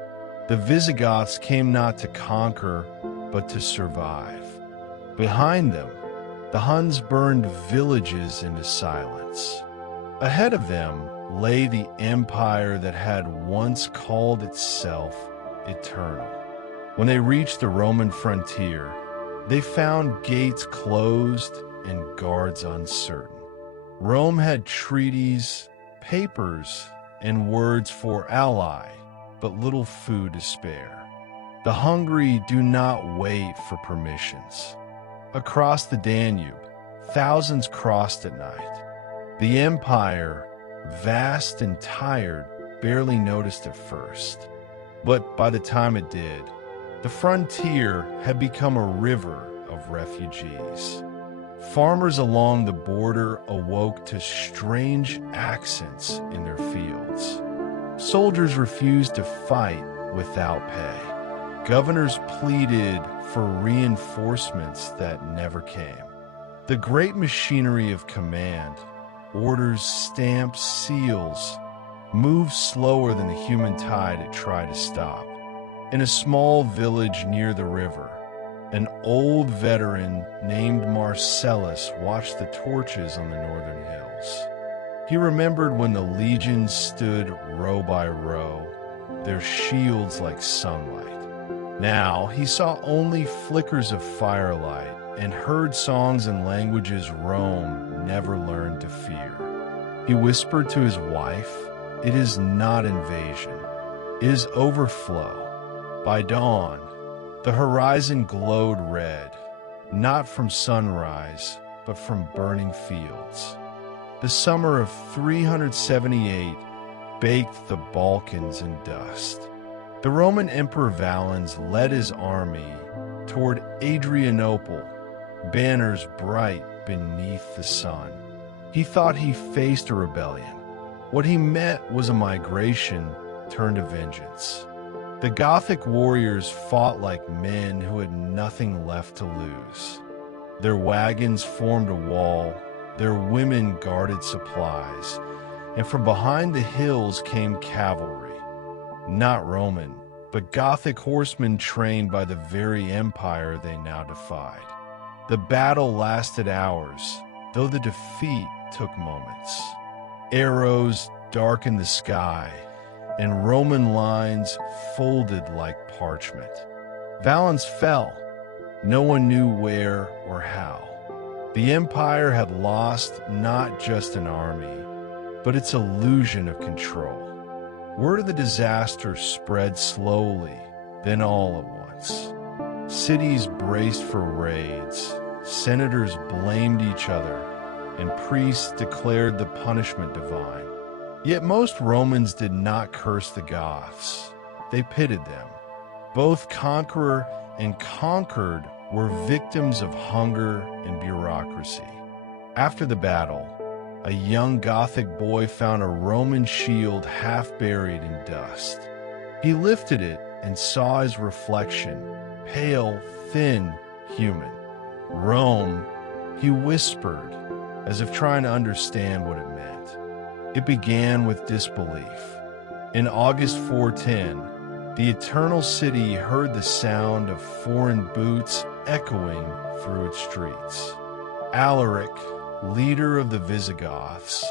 The Visigoths came not to conquer, but to survive. Behind them, the Huns burned villages into silence. Ahead of them lay the empire that had once called itself eternal. When they reached the Roman frontier, they found gates closed and guards uncertain. Rome had treaties, papers, and words for ally, but little food to spare. The hungry do not wait for permissions. Across the Danube, thousands crossed at night. The empire, vast and tired, barely noticed at first. But by the time it did, the frontier had become a river of refugees. Farmers along the border awoke to strange accents in their fields. Soldiers refused to fight without pay. Governors pleaded for reinforcements that never came. The great machinery of command, orders, stamps, seals, moved slower than the human tide it tried to stop. In a small village near the river, an old veteran named Marcellus watched the torches on the northern hills. He remembered when the legions stood row by row, their shields like sunlight. Now he saw only flickers of firelight and heard songs and languages Rome never learned to fear. He whispered to his wife, "It is not invasion, it is overflow." By dawn, the horizon glowed red, not from sunrise, but from burning fields. The summer of 378 baked the Balkans in dust. The Roman Emperor Valens led his army toward Adrianople, banners bright beneath the sun. He thought he faced a rebellion. What he met was a migration turned to vengeance. The Gothic warriors fought like men who had nothing left to lose. Their wagons formed a wall, their women guarded supplies, and from behind the hills came cavalry. Not Roman, but Gothic horsemen trained by the very empire they now defied. The battle lasted hours, though the defeat took moments. Arrows darkened the sky, and Roman lines folded like parchment. Valens fell. No one knew where or how. The empire had lost not just an army, but its illusion of control. Word of the disaster spread slowly, then all at once. Cities braced for raids, senators blamed each other, and priests declared the punishment divine. Yet most Romans did not curse the Goths. They pitied them. Both conqueror and conquered were victims of hunger and bureaucracy. After the battle, a young Gothic boy found a Roman shield half buried in dust. He lifted it and saw his reflection, pale, thin, human. "Rome," he whispered, as if trying to understand what it meant. It began with disbelief. In August 410, the Eternal City heard the sound of foreign boots echoing through its streets. Alaric, leader of the Visigoths,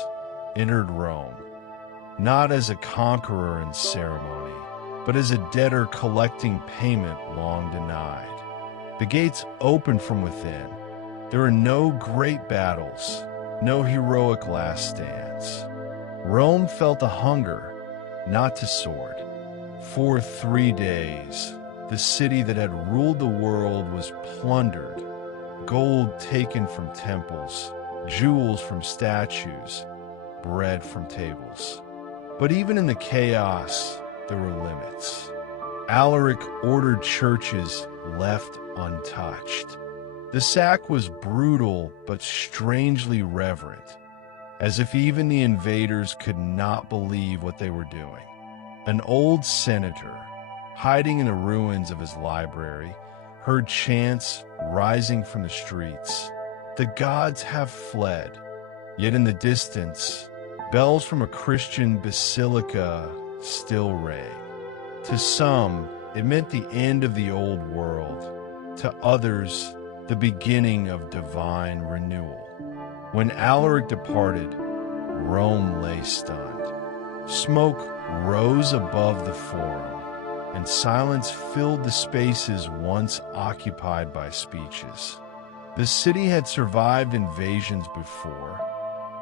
entered Rome, not as a conqueror in ceremony, but as a debtor collecting payment long denied. The gates opened from within. There were no great battles, no heroic last stands. Rome felt a hunger, not to sword. For 3 days, the city that had ruled the world was plundered, gold taken from temples, jewels from statues, bread from tables. But even in the chaos, there were limits. Alaric ordered churches left untouched. The sack was brutal but strangely reverent, as if even the invaders could not believe what they were doing. An old senator, hiding in the ruins of his library, heard chants rising from the streets. The gods have fled. Yet in the distance, bells from a Christian basilica still rang. To some, it meant the end of the old world. To others, the beginning of divine renewal. When Alaric departed, Rome lay stunned. Smoke rose above the forum, and silence filled the spaces once occupied by speeches. The city had survived invasions before,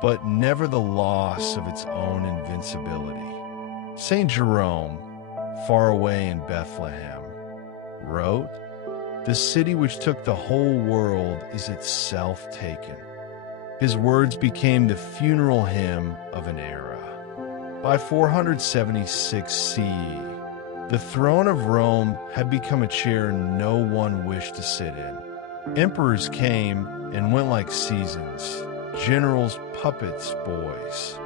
but never the loss of its own invincibility. St. Jerome, far away in Bethlehem, wrote, "The city which took the whole world is itself taken." His words became the funeral hymn of an era. By 476 CE, the throne of Rome had become a chair no one wished to sit in. Emperors came and went like seasons, generals, puppets, boys.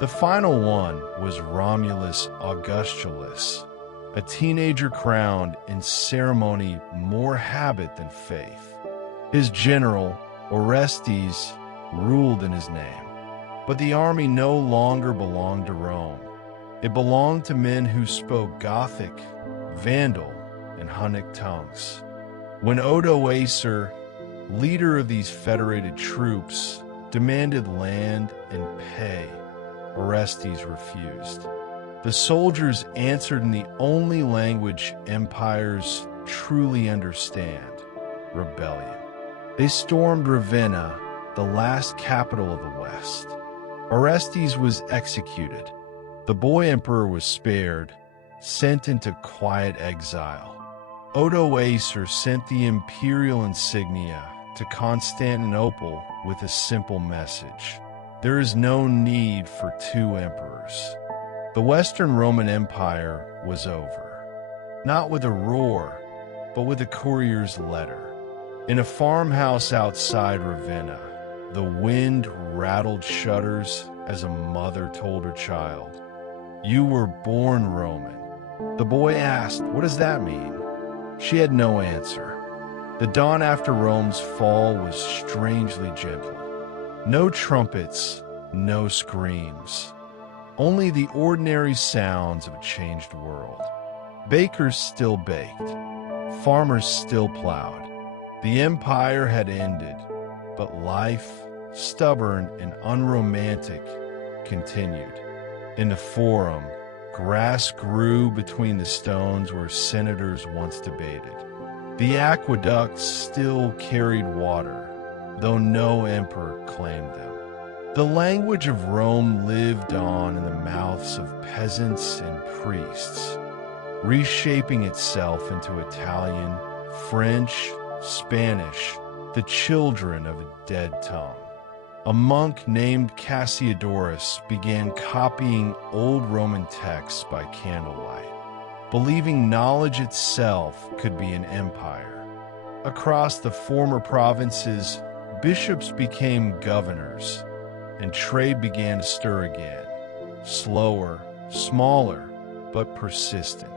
The final one was Romulus Augustulus, a teenager crowned in ceremony more habit than faith. His general, Orestes, ruled in his name. But the army no longer belonged to Rome. It belonged to men who spoke Gothic, Vandal, and Hunnic tongues. When Odoacer, leader of these federated troops, demanded land and pay, Orestes refused. The soldiers answered in the only language empires truly understand: rebellion. They stormed Ravenna, the last capital of the West. Orestes was executed. The boy emperor was spared, sent into quiet exile. Odoacer sent the imperial insignia to Constantinople with a simple message: there is no need for two emperors. The Western Roman Empire was over, not with a roar, but with a courier's letter. In a farmhouse outside Ravenna, the wind rattled shutters as a mother told her child, "You were born Roman." The boy asked, "What does that mean?" She had no answer. The dawn after Rome's fall was strangely gentle. No trumpets, no screams. Only the ordinary sounds of a changed world. Bakers still baked. Farmers still plowed. The empire had ended, but life, stubborn and unromantic, continued. In the Forum, grass grew between the stones where senators once debated. The aqueducts still carried water, though no emperor claimed them. The language of Rome lived on in the mouths of peasants and priests, reshaping itself into Italian, French, Spanish, the children of a dead tongue. A monk named Cassiodorus began copying old Roman texts by candlelight, believing knowledge itself could be an empire. Across the former provinces, bishops became governors, and trade began to stir again, slower, smaller, but persistent.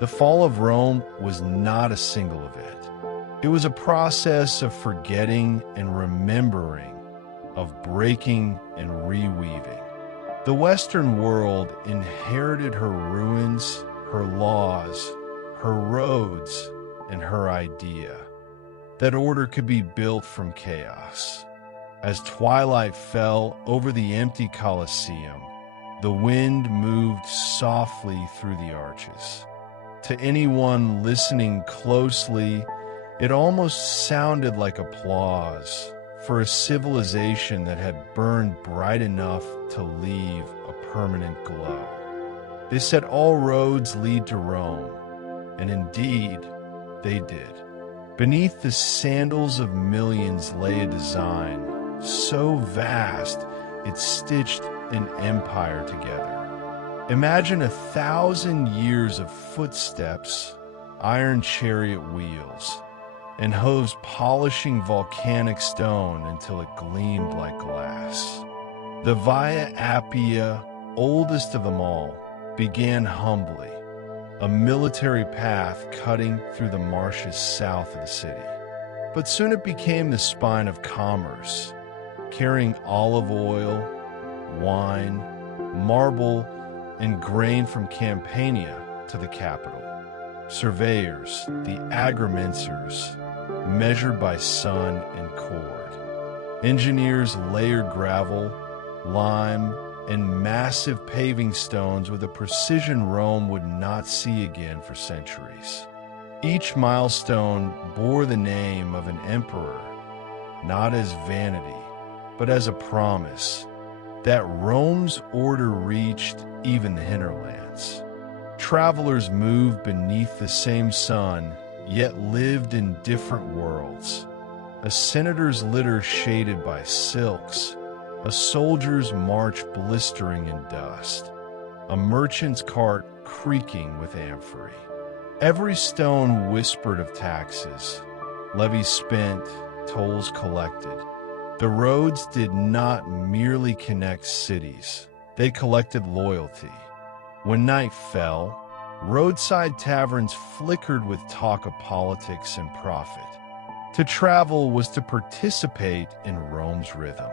The fall of Rome was not a single event. It was a process of forgetting and remembering, of breaking and reweaving. The Western world inherited her ruins, her laws, her roads, and her idea that order could be built from chaos. As twilight fell over the empty Colosseum, the wind moved softly through the arches. To anyone listening closely, it almost sounded like applause for a civilization that had burned bright enough to leave a permanent glow. They said all roads lead to Rome, and indeed, they did. Beneath the sandals of millions lay a design so vast it stitched an empire together. Imagine 1,000 years of footsteps, iron chariot wheels, and hooves polishing volcanic stone until it gleamed like glass. The Via Appia, oldest of them all, began humbly, a military path cutting through the marshes south of the city. But soon it became the spine of commerce, carrying olive oil, wine, marble, and grain from Campania to the capital. Surveyors, the agrimensors, measured by sun and cord. Engineers layered gravel, lime, and massive paving stones with a precision Rome would not see again for centuries. Each milestone bore the name of an emperor, not as vanity, but as a promise that Rome's order reached even the hinterlands. Travelers moved beneath the same sun, yet lived in different worlds. A senator's litter shaded by silks, a soldier's march blistering in dust, a merchant's cart creaking with amphory. Every stone whispered of taxes, levies spent, tolls collected. The roads did not merely connect cities, they collected loyalty. When night fell, roadside taverns flickered with talk of politics and profit. To travel was to participate in Rome's rhythm.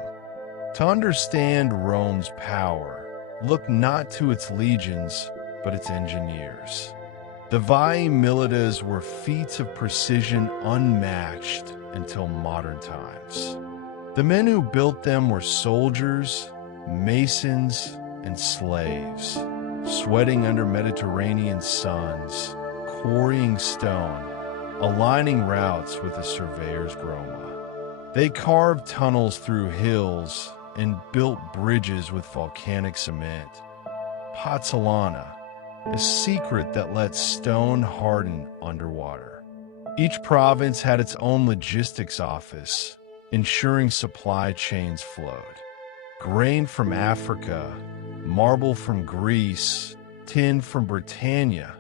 To understand Rome's power, look not to its legions, but its engineers. The Viae Militas were feats of precision unmatched until modern times. The men who built them were soldiers, masons, and slaves, sweating under Mediterranean suns, quarrying stone, aligning routes with a surveyor's groma. They carved tunnels through hills and built bridges with volcanic cement. Pozzolana, a secret that lets stone harden underwater. Each province had its own logistics office, ensuring supply chains flowed. Grain from Africa, marble from Greece, tin from Britannia,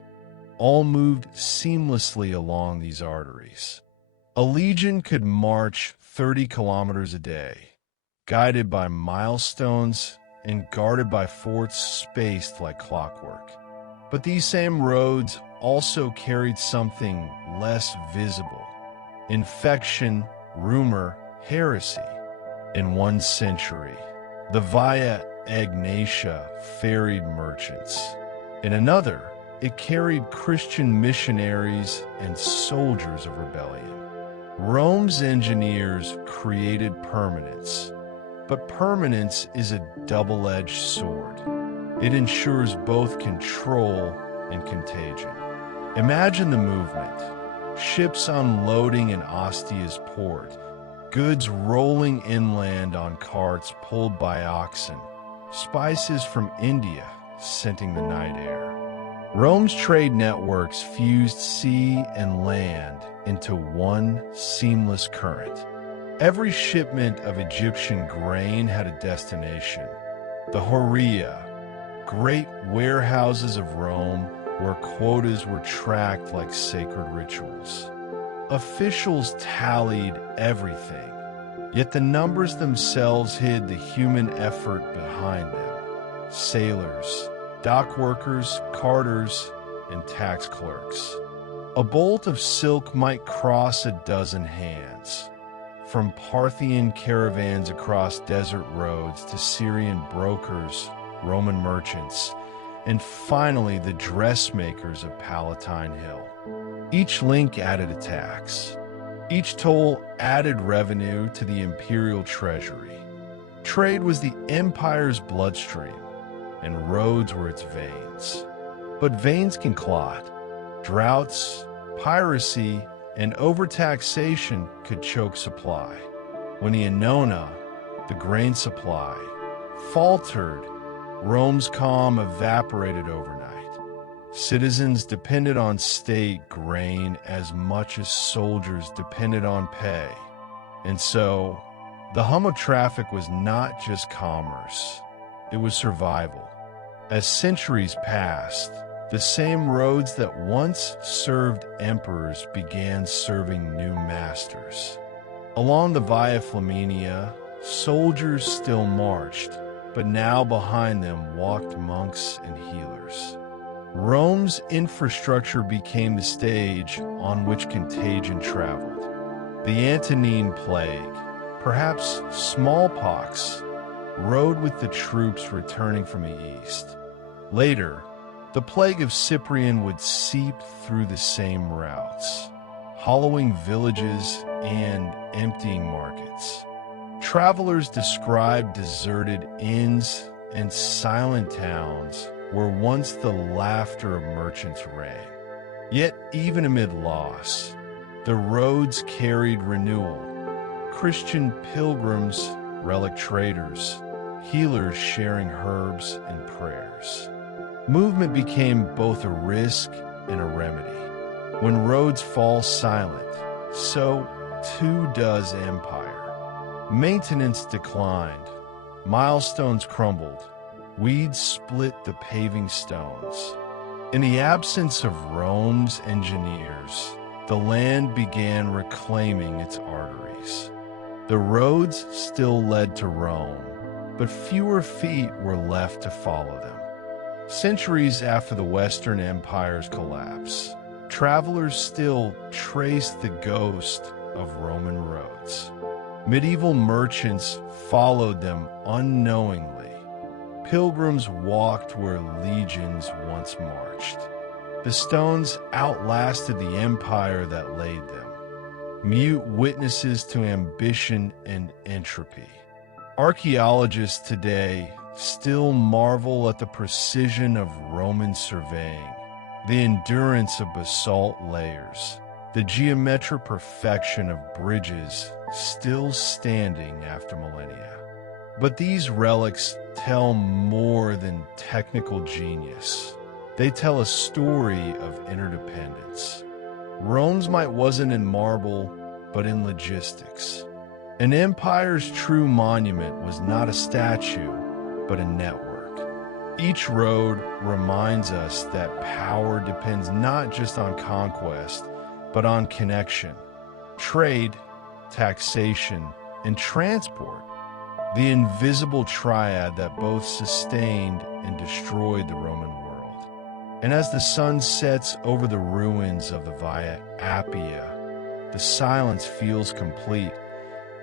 all moved seamlessly along these arteries. A legion could march 30 kilometers a day, guided by milestones and guarded by forts spaced like clockwork. But these same roads also carried something less visible: infection, rumor, heresy. In one century, the Via Egnatia ferried merchants. In another, it carried Christian missionaries and soldiers of rebellion. Rome's engineers created permanence, but permanence is a double-edged sword. It ensures both control and contagion. Imagine the movement: ships unloading in Ostia's port, goods rolling inland on carts pulled by oxen, spices from India scenting the night air. Rome's trade networks fused sea and land into one seamless current. Every shipment of Egyptian grain had a destination: the Horea, great warehouses of Rome where quotas were tracked like sacred rituals. Officials tallied everything, yet the numbers themselves hid the human effort behind them: sailors, dock workers, carters, and tax clerks. A bolt of silk might cross a dozen hands, from Parthian caravans across desert roads to Syrian brokers, Roman merchants, and finally the dressmakers of Palatine Hill. Each link added a tax. Each toll added revenue to the imperial treasury. Trade was the empire's bloodstream, and roads were its veins. But veins can clot. Droughts, piracy, and overtaxation could choke supply. When the Annona, the grain supply, faltered, Rome's calm evaporated overnight. Citizens depended on state grain as much as soldiers depended on pay. And so, the hum of traffic was not just commerce, it was survival. As centuries passed, the same roads that once served emperors began serving new masters. Along the Via Flaminia, soldiers still marched, but now behind them walked monks and healers. Rome's infrastructure became the stage on which contagion traveled. The Antonine Plague, perhaps smallpox, rode with the troops returning from the east. Later, the plague of Cyprian would seep through the same routes, hollowing villages and emptying markets. Travelers described deserted inns and silent towns where once the laughter of merchants rang. Yet even amid loss, the roads carried renewal. Christian pilgrims, relic traders, healers sharing herbs and prayers. Movement became both a risk and a remedy. When roads fall silent, so too does empire. Maintenance declined, milestones crumbled, weeds split the paving stones. In the absence of Rome's engineers, the land began reclaiming its arteries. The roads still led to Rome, but fewer feet were left to follow them. Centuries after the Western Empire's collapse, travelers still traced the ghost of Roman roads. Medieval merchants followed them unknowingly. Pilgrims walked where legions once marched. The stones outlasted the empire that laid them, mute witnesses to ambition and entropy. Archaeologists today still marvel at the precision of Roman surveying, the endurance of basalt layers, the geometric perfection of bridges still standing after millennia. But these relics tell more than technical genius. They tell a story of interdependence. Rome's might wasn't in marble, but in logistics. An empire's true monument was not a statue, but a network. Each road reminds us that power depends not just on conquest, but on connection, trade, taxation, and transport. The invisible triad that both sustained and destroyed the Roman world. And as the sun sets over the ruins of the Via Appia, the silence feels complete.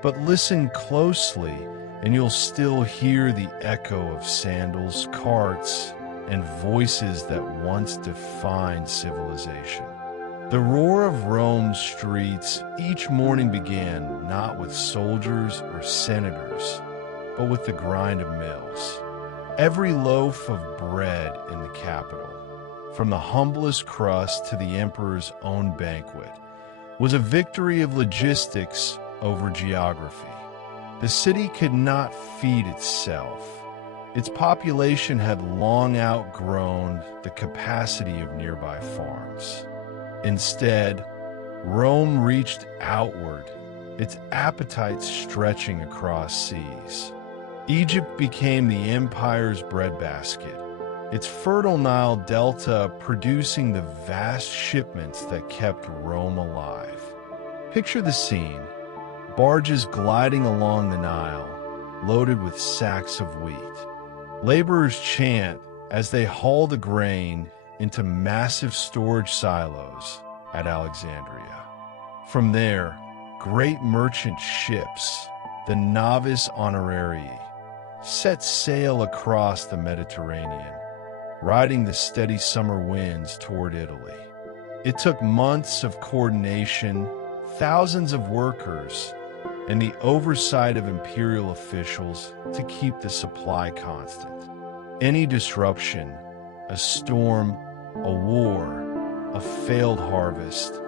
But listen closely, and you'll still hear the echo of sandals, carts, and voices that once defined civilization. The roar of Rome's streets each morning began not with soldiers or senators, but with the grind of mills. Every loaf of bread in the capital, from the humblest crust to the emperor's own banquet, was a victory of logistics over geography. The city could not feed itself. Its population had long outgrown the capacity of nearby farms. Instead, Rome reached outward, its appetite stretching across seas. Egypt became the empire's breadbasket, its fertile Nile delta producing the vast shipments that kept Rome alive. Picture the scene: barges gliding along the Nile, loaded with sacks of wheat. Laborers chant as they haul the grain into massive storage silos at Alexandria. From there, great merchant ships, the Navis Honorarii, set sail across the Mediterranean, riding the steady summer winds toward Italy. It took months of coordination, thousands of workers, and the oversight of imperial officials to keep the supply constant. Any disruption, a storm, a war, a failed harvest,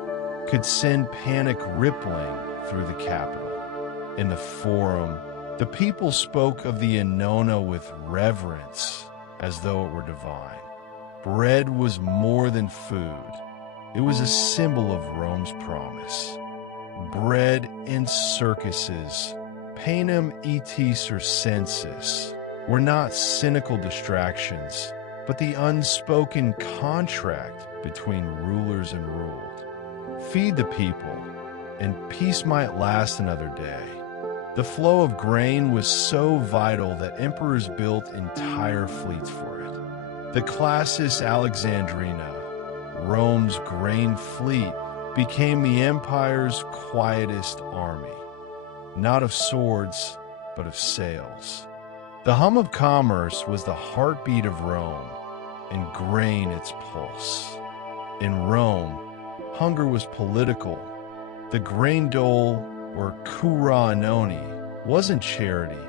could send panic rippling through the capital. In the Forum, the people spoke of the Annona with reverence, as though it were divine. Bread was more than food. It was a symbol of Rome's promise. Bread and circuses, panem et circenses, were not cynical distractions, but the unspoken contract between rulers and ruled. Feed the people, and peace might last another day. The flow of grain was so vital that emperors built entire fleets for it. The Classis Alexandrina, Rome's grain fleet, became the empire's quietest army, not of swords, but of sails. The hum of commerce was the heartbeat of Rome, and grain its pulse. In Rome, hunger was political. The grain dole, or cura annoni, wasn't charity,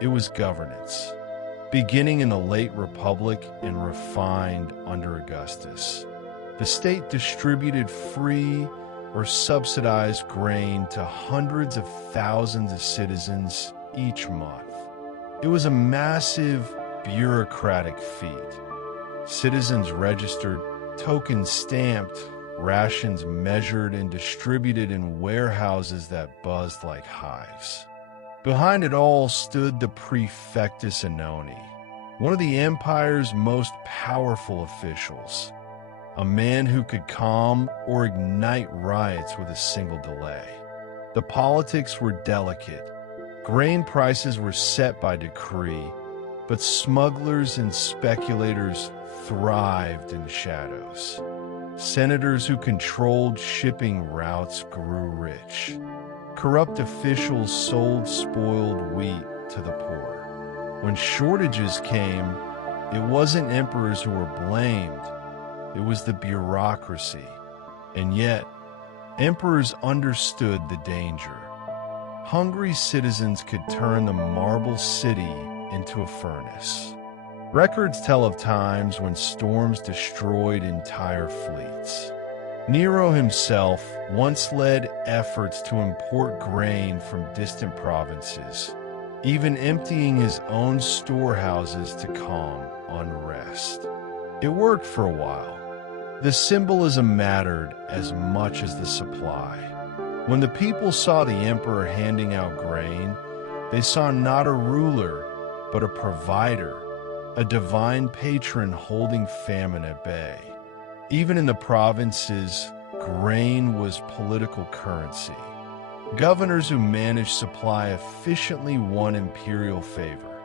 it was governance, beginning in the late Republic and refined under Augustus. The state distributed free or subsidized grain to hundreds of thousands of citizens each month. It was a massive bureaucratic feat. Citizens registered, tokens stamped, rations measured and distributed in warehouses that buzzed like hives. Behind it all stood the Praefectus Annoni, one of the empire's most powerful officials, a man who could calm or ignite riots with a single delay. The politics were delicate. Grain prices were set by decree, but smugglers and speculators thrived in the shadows. Senators who controlled shipping routes grew rich. Corrupt officials sold spoiled wheat to the poor. When shortages came, it wasn't emperors who were blamed, it was the bureaucracy. And yet, emperors understood the danger. Hungry citizens could turn the marble city into a furnace. Records tell of times when storms destroyed entire fleets. Nero himself once led efforts to import grain from distant provinces, even emptying his own storehouses to calm unrest. It worked for a while. The symbolism mattered as much as the supply. When the people saw the emperor handing out grain, they saw not a ruler, but a provider, a divine patron holding famine at bay. Even in the provinces, grain was political currency. Governors who managed supply efficiently won imperial favor.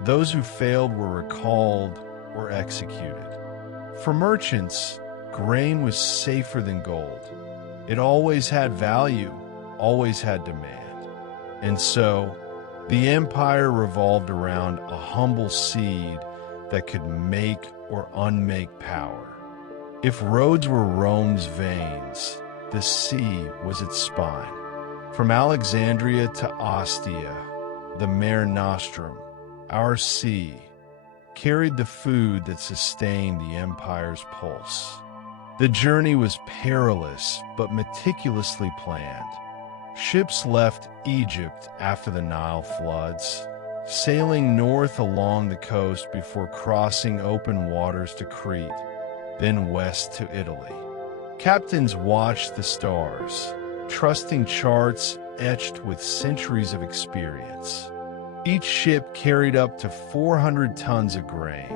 Those who failed were recalled or executed. For merchants, grain was safer than gold. It always had value, always had demand. And so, the empire revolved around a humble seed that could make or unmake power. If roads were Rome's veins, the sea was its spine. From Alexandria to Ostia, the Mare Nostrum, our sea, carried the food that sustained the empire's pulse. The journey was perilous but meticulously planned. Ships left Egypt after the Nile floods, sailing north along the coast before crossing open waters to Crete, then west to Italy. Captains watched the stars, trusting charts etched with centuries of experience. Each ship carried up to 400 tons of grain,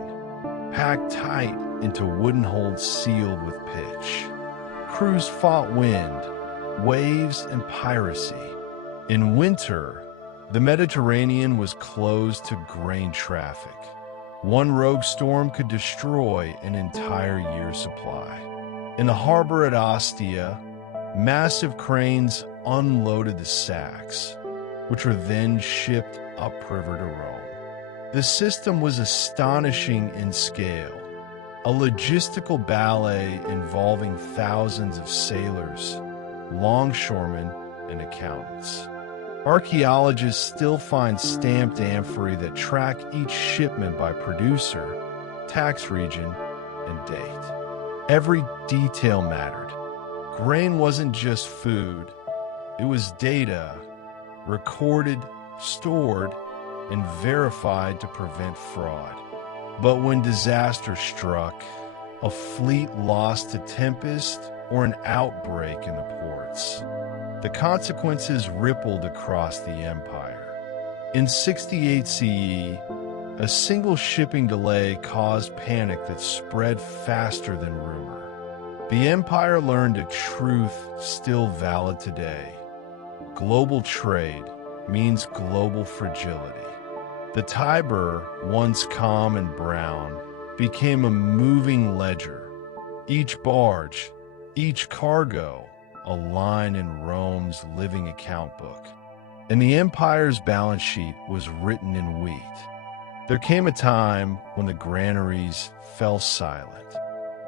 packed tight into wooden holds sealed with pitch. Crews fought wind, waves, and piracy. In winter, the Mediterranean was closed to grain traffic. One rogue storm could destroy an entire year's supply. In the harbor at Ostia, massive cranes unloaded the sacks, which were then shipped upriver to Rome. The system was astonishing in scale, a logistical ballet involving thousands of sailors, longshoremen, and accountants. Archaeologists still find stamped amphorae that track each shipment by producer, tax region, and date. Every detail mattered. Grain wasn't just food, it was data, recorded, stored, and verified to prevent fraud. But when disaster struck, a fleet lost to tempest or an outbreak in the ports, the consequences rippled across the empire. In 68 CE, a single shipping delay caused panic that spread faster than rumor. The empire learned a truth still valid today. Global trade means global fragility. The Tiber, once calm and brown, became a moving ledger. Each barge, each cargo, a line in Rome's living account book. And the empire's balance sheet was written in wheat. There came a time when the granaries fell silent.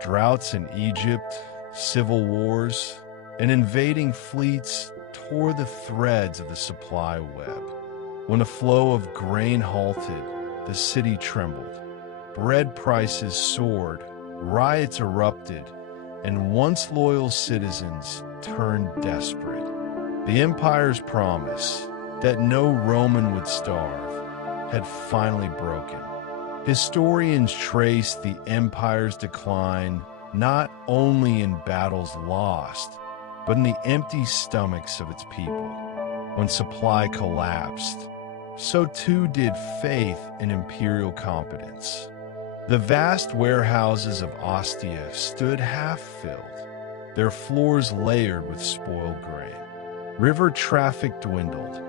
Droughts in Egypt, civil wars, and invading fleets tore the threads of the supply web. When the flow of grain halted, the city trembled. Bread prices soared, riots erupted, and once loyal citizens turned desperate. The empire's promise that no Roman would starve had finally broken. Historians trace the empire's decline not only in battles lost, but in the empty stomachs of its people. When supply collapsed, so too did faith in imperial competence. The vast warehouses of Ostia stood half-filled, their floors layered with spoiled grain. River traffic dwindled.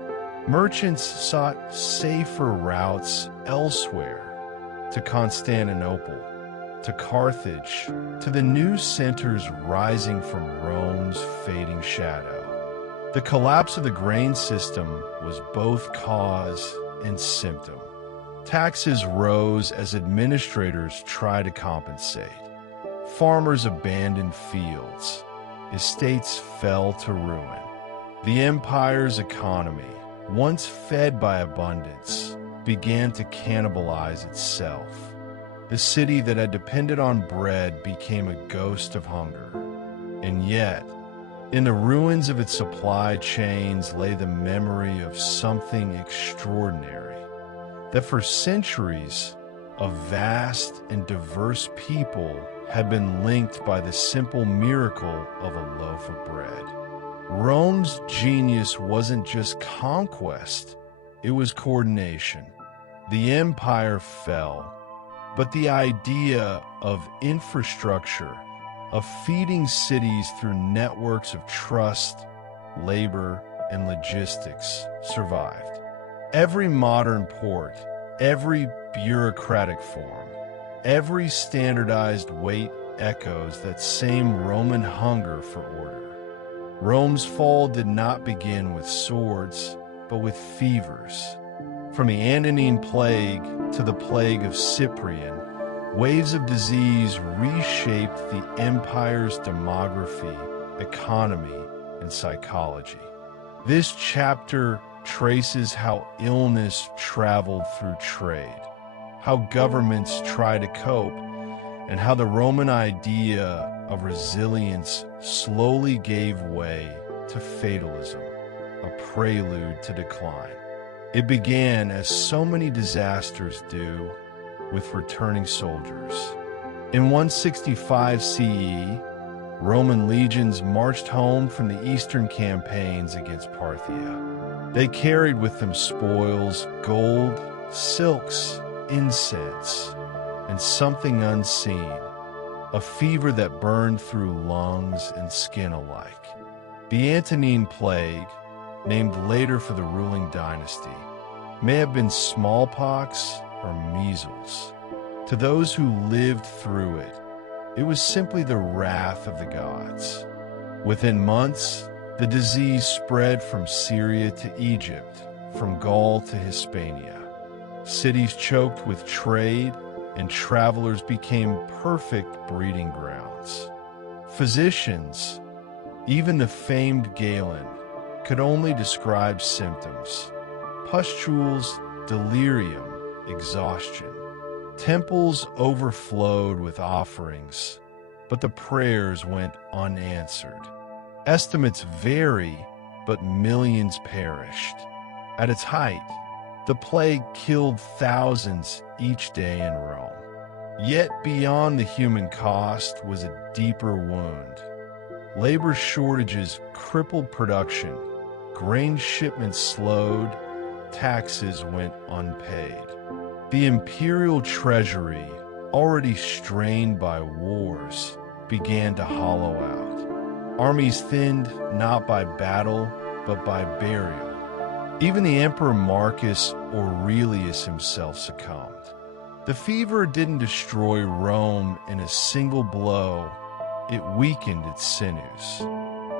Merchants sought safer routes elsewhere, to Constantinople, to Carthage, to the new centers rising from Rome's fading shadow. The collapse of the grain system was both cause and symptom. Taxes rose as administrators tried to compensate. Farmers abandoned fields. Estates fell to ruin. The empire's economy, once fed by abundance, began to cannibalize itself. The city that had depended on bread became a ghost of hunger. And yet, in the ruins of its supply chains lay the memory of something extraordinary, that for centuries, a vast and diverse people had been linked by the simple miracle of a loaf of bread. Rome's genius wasn't just conquest, it was coordination. The empire fell, but the idea of infrastructure, of feeding cities through networks of trust, labor, and logistics survived. Every modern port, every bureaucratic form, every standardized weight echoes that same Roman hunger for order. Rome's fall did not begin with swords, but with fevers. From the Antonine Plague to the Plague of Cyprian, waves of disease reshaped the empire's demography, economy, and psychology. This chapter traces how illness traveled through trade, how governments tried to cope, and how the Roman idea of resilience slowly gave way to fatalism, a prelude to decline. It began, as so many disasters do, with returning soldiers. In 165 CE, Roman legions marched home from the eastern campaigns against Parthia. They carried with them spoils, gold, silks, incense, and something unseen, a fever that burned through lungs and skin alike. The Antonine Plague, named later for the ruling dynasty, may have been smallpox or measles. To those who lived through it, it was simply the wrath of the gods. Within months, the disease spread from Syria to Egypt, from Gaul to Hispania. Cities choked with trade, and travelers became perfect breeding grounds. Physicians, even the famed Galen, could only describe symptoms: pustules, delirium, exhaustion. Temples overflowed with offerings, but the prayers went unanswered. Estimates vary, but millions perished. At its height, the plague killed thousands each day in Rome. Yet beyond the human cost was a deeper wound. Labor shortages crippled production, grain shipments slowed, taxes went unpaid. The imperial treasury, already strained by wars, began to hollow out. Armies thinned not by battle, but by burial. Even the Emperor Marcus Aurelius himself succumbed. The fever didn't destroy Rome in a single blow, it weakened its sinews.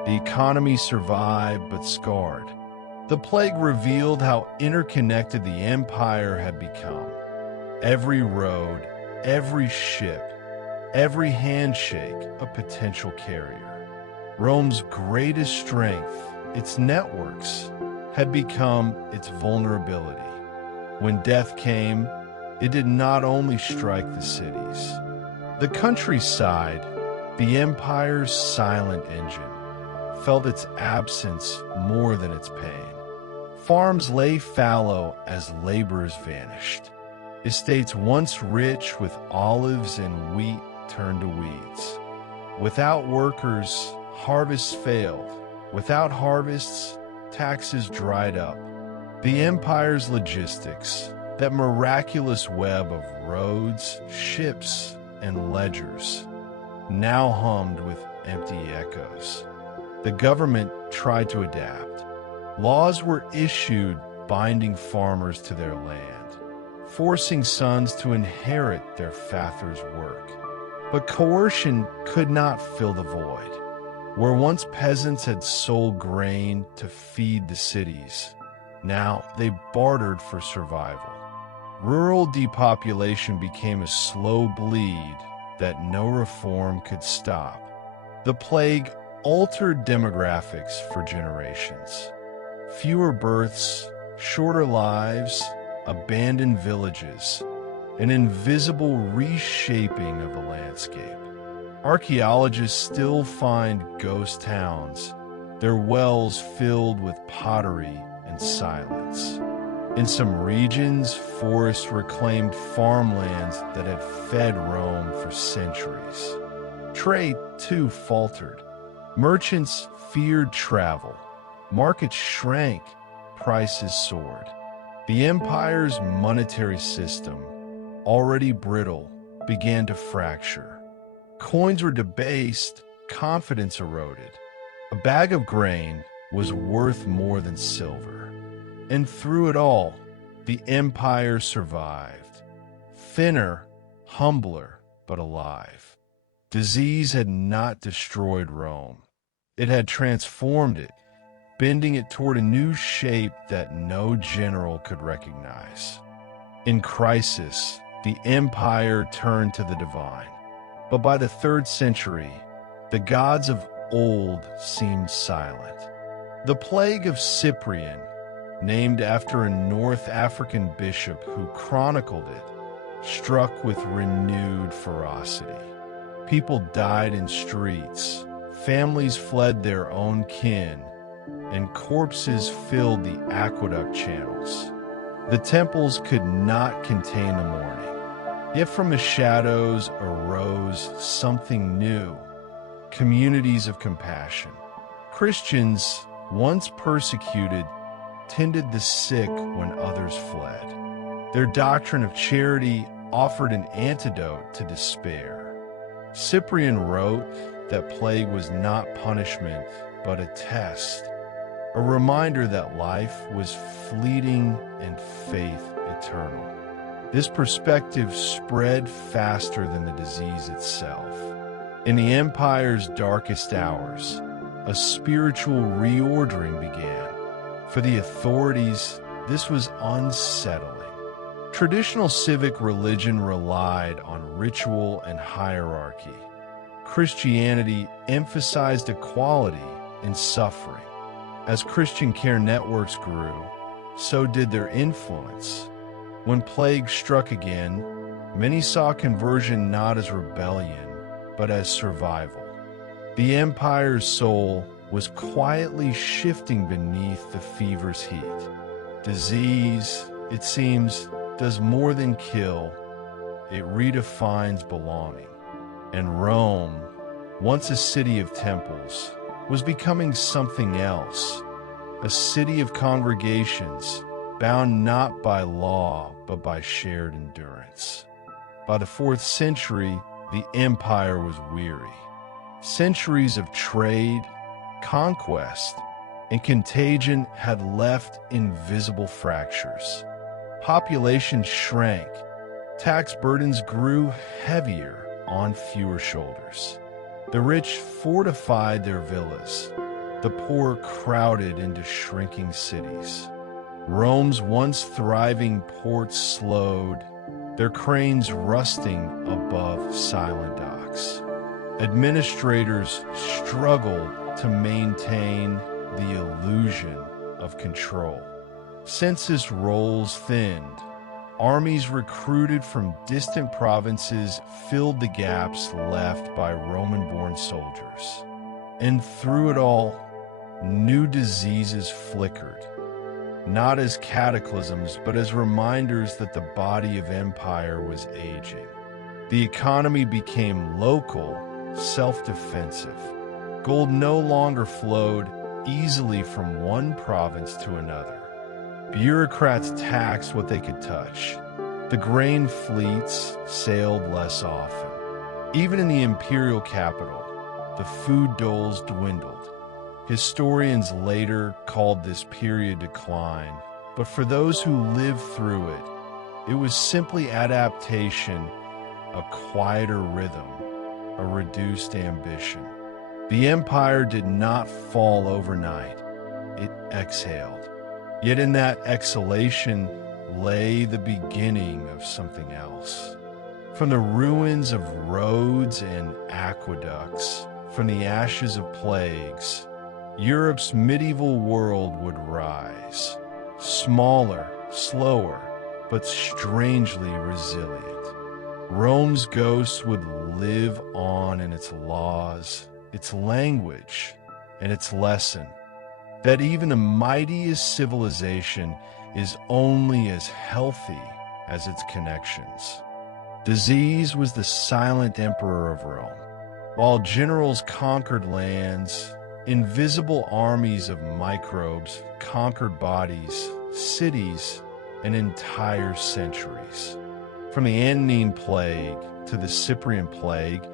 The economy survived but scarred. The plague revealed how interconnected the empire had become. Every road, every ship, every handshake a potential carrier. Rome's greatest strength, its networks, had become its vulnerability. When death came, it did not only strike the cities. The countryside, the empire's silent engine, felt its absence more than its pain. Farms lay fallow as laborers vanished. Estates once rich with olives and wheat turned to weeds. Without workers, harvests failed. Without harvests, taxes dried up. The empire's logistics, that miraculous web of roads, ships, and ledgers, now hummed with empty echoes. The government tried to adapt. Laws were issued binding farmers to their land, forcing sons to inherit their father's work. But coercion could not fill the void. Where once peasants had sold grain to feed the cities, now they bartered for survival. Rural depopulation became a slow bleed that no reform could stop. The plague altered demographics for generations. Fewer births, shorter lives, abandoned villages, an invisible reshaping of the landscape. Archaeologists still find ghost towns, their wells filled with pottery and silence. In some regions, forests reclaimed farmlands that had fed Rome for centuries. Trade, too, faltered. Merchants feared travel. Markets shrank. Prices soared. The empire's monetary system, already brittle, began to fracture. Coins were debased, confidence eroded. A bag of grain was worth more than silver. And through it all, the empire survived. Thinner, humbler, but alive. Disease had not destroyed Rome. It had transformed it, bending it toward a new shape that no general could recognize. In crisis, the empire turned to the divine. But by the 3rd century, the gods of old seemed silent. The plague of Cyprian, named after a North African bishop who chronicled it, struck with renewed ferocity. People died in streets, families fled their own kin, and corpses filled the aqueduct channels. The temples could not contain the mourning. Yet from the shadows arose something new, communities of compassion. Christians, once persecuted, tended the sick when others fled. Their doctrine of charity offered an antidote to despair. Cyprian wrote that plague was not punishment, but a test, a reminder that life was fleeting and faith eternal. This perspective spread faster than the disease itself. In the empire's darkest hours, a spiritual reordering began. For the authorities, this was unsettling. Traditional civic religion relied on ritual and hierarchy. Christianity emphasized equality in suffering. As Christian care networks grew, so did their influence. When plague struck again, many saw conversion not as rebellion, but as survival. The empire's soul was quietly shifting beneath the fever's heat. Disease, it seems, does more than kill. It redefines belonging. And Rome, once a city of temples, was becoming something else, a city of congregations, bound not by law, but by shared endurance. By the 4th century, the empire was weary. Centuries of trade, conquest, and contagion had left invisible fractures. Population shrank. Tax burdens grew heavier on fewer shoulders. The rich fortified their villas. The poor crowded into shrinking cities. Rome's once thriving ports slowed, their cranes rusting above silent docks. Administrators struggled to maintain the illusion of control. Census rolls thinned. Armies recruited from distant provinces filled the gaps left by Roman-born soldiers. And through it all, new diseases flickered, not as cataclysms, but as reminders that the body of empire was aging. The economy became local, self-defensive. Gold no longer flowed easily from one province to another. Bureaucrats taxed what they could touch. The grain fleets sailed less often. Even in the imperial capital, the food doles dwindled. Historians later called this period decline, but for those who lived through it, it was simply adaptation, a quieter rhythm, a reduced ambition. The empire did not fall overnight. It exhaled. Yet in that exhalation lay the beginning of something else. From the ruins of roads and aqueducts, from the ashes of plagues, Europe's medieval world would rise. Smaller, slower, but strangely resilient. Rome's ghost would live on in its laws, its language, and its lesson that even the mightiest civilization is only as healthy as its connections. Disease was the silent emperor of Rome. While generals conquered lands, invisible armies of microbes conquered bodies, cities, and entire centuries. From the Antonine Plague to the Cyprian Plague,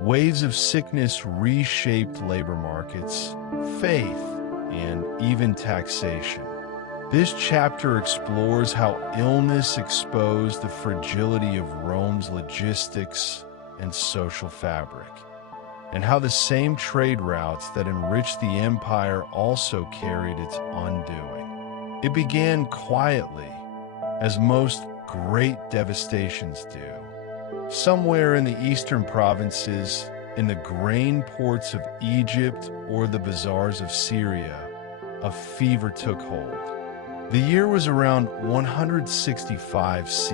waves of sickness reshaped labor markets, faith, and even taxation. This chapter explores how illness exposed the fragility of Rome's logistics and social fabric, and how the same trade routes that enriched the empire also carried its undoing. It began quietly, as most great devastations do. Somewhere in the eastern provinces, in the grain ports of Egypt or the bazaars of Syria, a fever took hold. The year was around 165 CE,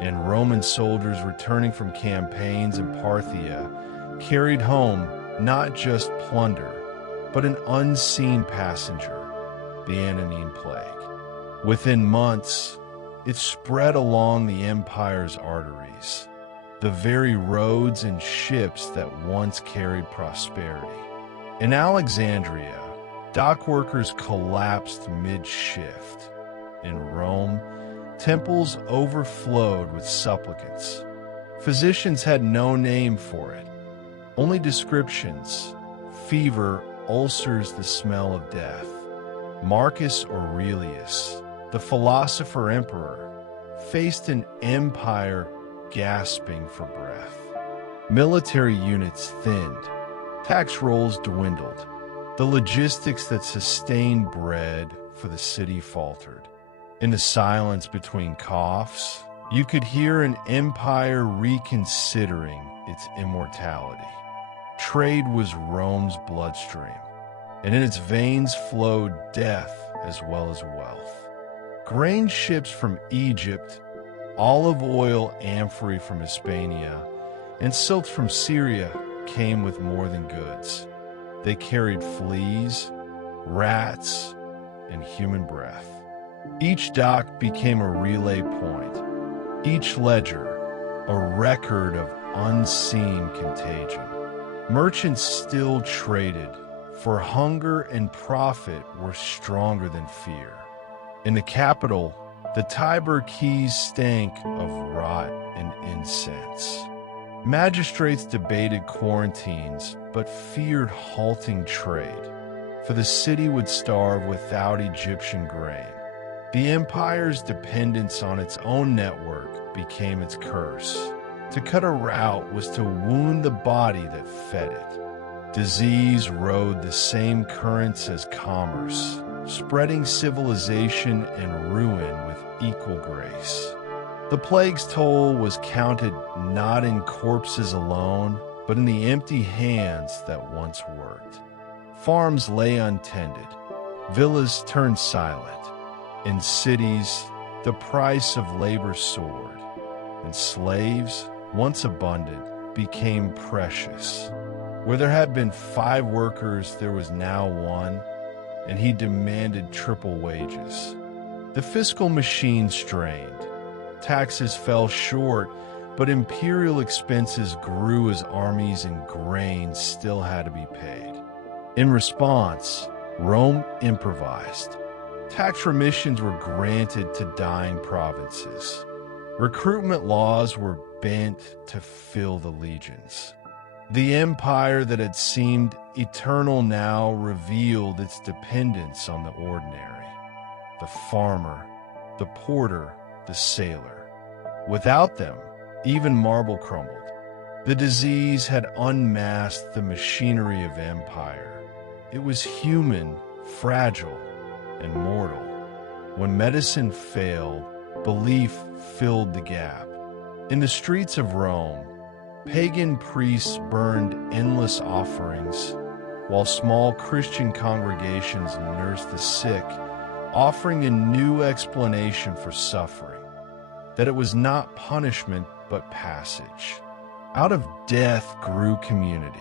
and Roman soldiers returning from campaigns in Parthia carried home not just plunder, but an unseen passenger, the Antonine Plague. Within months, it spread along the empire's arteries, the very roads and ships that once carried prosperity. In Alexandria, dock workers collapsed mid-shift. In Rome, temples overflowed with supplicants. Physicians had no name for it, only descriptions: fever, ulcers, the smell of death. Marcus Aurelius, the philosopher-emperor, faced an empire gasping for breath. Military units thinned, tax rolls dwindled. The logistics that sustained bread for the city faltered. In the silence between coughs, you could hear an empire reconsidering its immortality. Trade was Rome's bloodstream, and in its veins flowed death as well as wealth. Grain ships from Egypt, olive oil amphorae from Hispania, and silks from Syria came with more than goods. They carried fleas, rats, and human breath. Each dock became a relay point, each ledger a record of unseen contagion. Merchants still traded, for hunger and profit were stronger than fear. In the capital, the Tiber quays stank of rot and incense. Magistrates debated quarantines, but feared halting trade, for the city would starve without Egyptian grain. The empire's dependence on its own network became its curse. To cut a route was to wound the body that fed it. Disease rode the same currents as commerce, spreading civilization and ruin with equal grace. The plague's toll was counted not in corpses alone, but in the empty hands that once worked. Farms lay untended, villas turned silent. In cities, the price of labor soared, and slaves, once abundant, became precious. Where there had been 5 workers, there was now 1, and he demanded triple wages. The fiscal machine strained. Taxes fell short, but imperial expenses grew as armies and grain still had to be paid. In response, Rome improvised. Tax remissions were granted to dying provinces. Recruitment laws were bent to fill the legions. The empire that had seemed eternal now revealed its dependence on the ordinary, the farmer, the porter, the sailor. Without them, even marble crumbled. The disease had unmasked the machinery of empire. It was human, fragile, and mortal. When medicine failed, belief filled the gap. In the streets of Rome, pagan priests burned endless offerings, while small Christian congregations nursed the sick offering a new explanation for suffering, that it was not punishment but passage. Out of death grew community.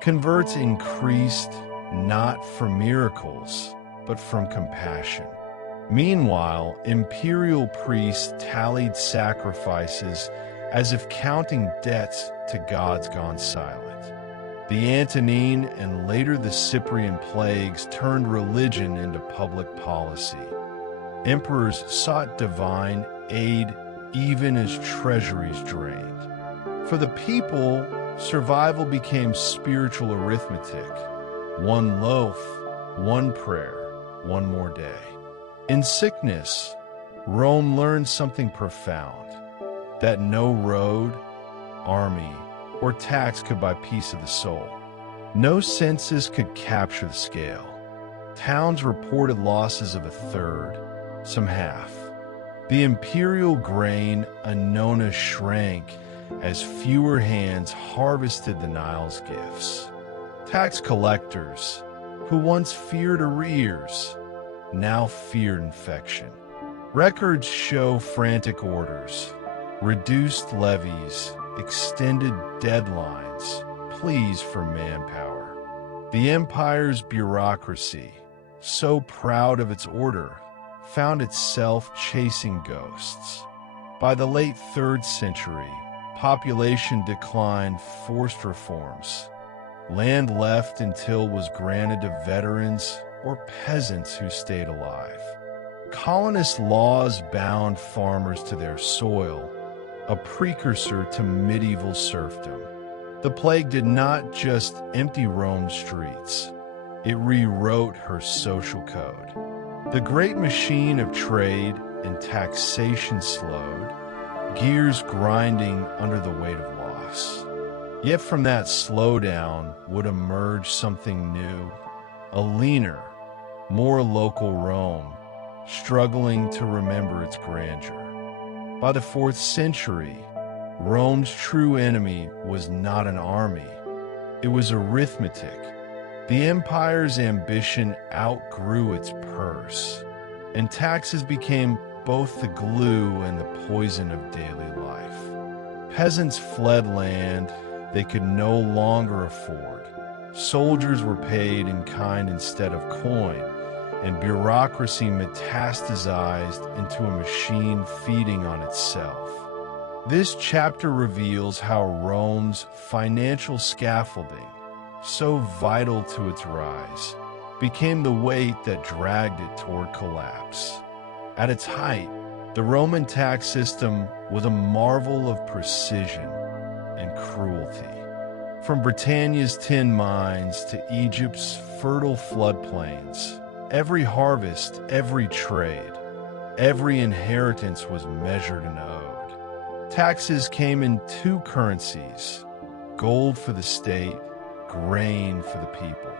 Converts increased not from miracles, but from compassion. Meanwhile, imperial priests tallied sacrifices as if counting debts to gods gone silent. The Antonine and later the Cyprian plagues turned religion into public policy. Emperors sought divine aid even as treasuries drained. For the people, survival became spiritual arithmetic. One loaf, one prayer, one more day. In sickness, Rome learned something profound, that no road, army, or tax could buy peace of the soul. No census could capture the scale. Towns reported losses of a third, some half. The imperial grain, Annona, shrank as fewer hands harvested the Nile's gifts. Tax collectors, who once feared arrears, now feared infection. Records show frantic orders, reduced levies, extended deadlines, pleas for manpower. The empire's bureaucracy, so proud of its order, found itself chasing ghosts. By the late 3rd century, population decline forced reforms. Land left until was granted to veterans or peasants who stayed alive. Colonist laws bound farmers to their soil, a precursor to medieval serfdom. The plague did not just empty Rome's streets, it rewrote her social code. The great machine of trade and taxation slowed, gears grinding under the weight of loss. Yet from that slowdown would emerge something new, a leaner, more local Rome, struggling to remember its grandeur. By the 4th century, Rome's true enemy was not an army, it was arithmetic. The empire's ambition outgrew its purse, and taxes became both the glue and the poison of daily life. Peasants fled land they could no longer afford. Soldiers were paid in kind instead of coin, and bureaucracy metastasized into a machine feeding on itself. This chapter reveals how Rome's financial scaffolding, so vital to its rise, became the weight that dragged it toward collapse. At its height, the Roman tax system was a marvel of precision and cruelty. From Britannia's tin mines to Egypt's fertile floodplains, every harvest, every trade, every inheritance was measured and owed. Taxes came in 2 currencies, gold for the state, grain for the people.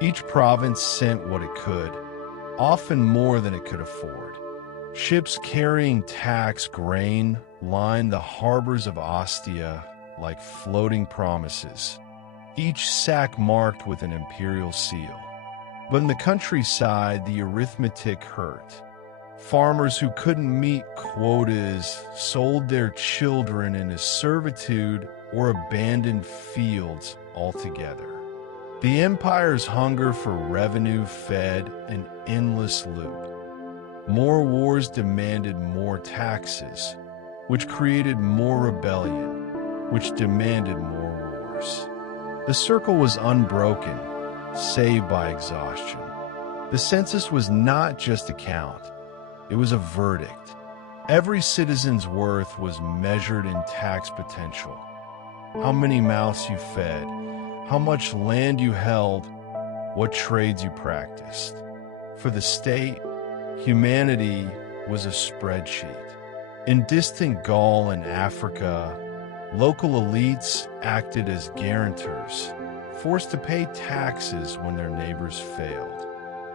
Each province sent what it could, often more than it could afford. Ships carrying tax grain lined the harbors of Ostia like floating promises, each sack marked with an imperial seal. But in the countryside, the arithmetic hurt. Farmers who couldn't meet quotas sold their children into servitude or abandoned fields altogether. The empire's hunger for revenue fed an endless loop. More wars demanded more taxes, which created more rebellion, which demanded more wars. The circle was unbroken, save by exhaustion. The census was not just a count, it was a verdict. Every citizen's worth was measured in tax potential. How many mouths you fed, how much land you held, what trades you practiced. For the state, humanity was a spreadsheet. In distant Gaul and Africa, local elites acted as guarantors, forced to pay taxes when their neighbors failed.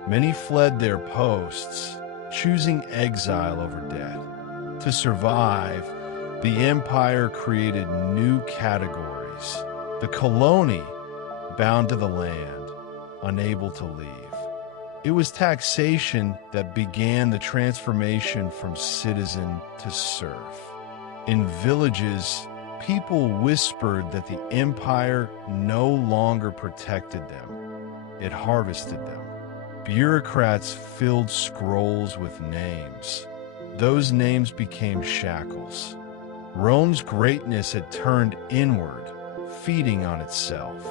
Many fled their posts, choosing exile over debt. To survive, the empire created new categories. The coloni, bound to the land, unable to leave. It was taxation that began the transformation from citizen to serf. In villages, people whispered that the empire no longer protected them, it harvested them. Bureaucrats filled scrolls with names. Those names became shackles. Rome's greatness had turned inward, feeding on itself.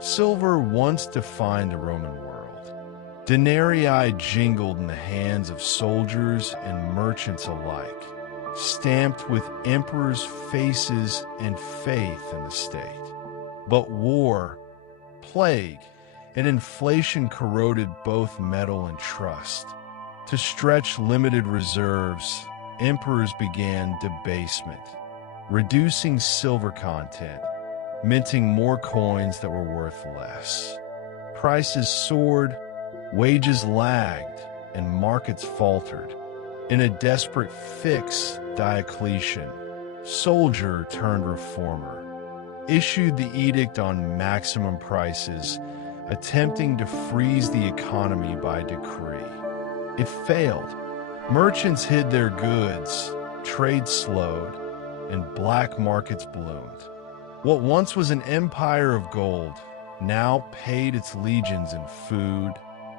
Silver once defined the Roman world. Denarii jingled in the hands of soldiers and merchants alike, stamped with emperors' faces and faith in the state. But war, plague, and inflation corroded both metal and trust. To stretch limited reserves, emperors began debasement, reducing silver content, minting more coins that were worth less. Prices soared, wages lagged, and markets faltered. In a desperate fix, Diocletian, soldier turned reformer, issued the edict on maximum prices, attempting to freeze the economy by decree. It failed. Merchants hid their goods, trade slowed, and black markets bloomed. What once was an empire of gold now paid its legions in food,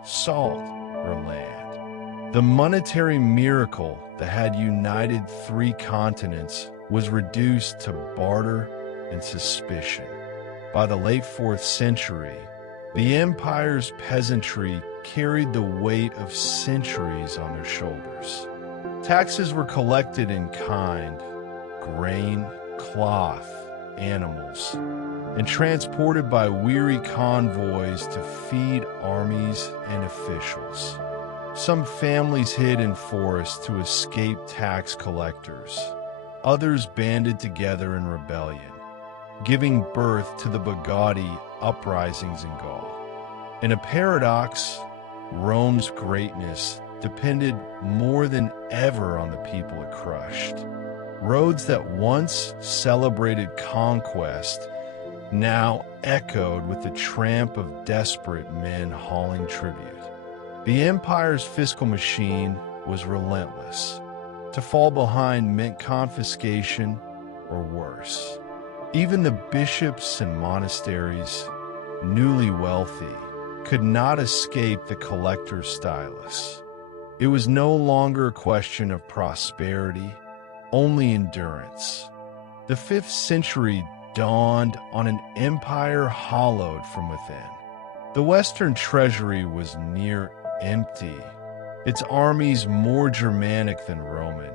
salt, or land. The monetary miracle that had united 3 continents was reduced to barter and suspicion. By the late 4th century, the empire's peasantry carried the weight of centuries on their shoulders. Taxes were collected in kind, grain, cloth, animals, and transported by weary convoys to feed armies and officials. Some families hid in forests to escape tax collectors. Others banded together in rebellion, giving birth to the Bugatti uprisings in Gaul. In a paradox, Rome's greatness depended more than ever on the people it crushed. Roads that once celebrated conquest now echoed with the tramp of desperate men hauling tribute. The empire's fiscal machine was relentless. To fall behind meant confiscation or worse. Even the bishops and monasteries, newly wealthy, could not escape the collector's stylus. It was no longer a question of prosperity, only endurance. The 5th century dawned on an empire hollowed from within. The Western treasury was near empty, its armies more Germanic than Roman,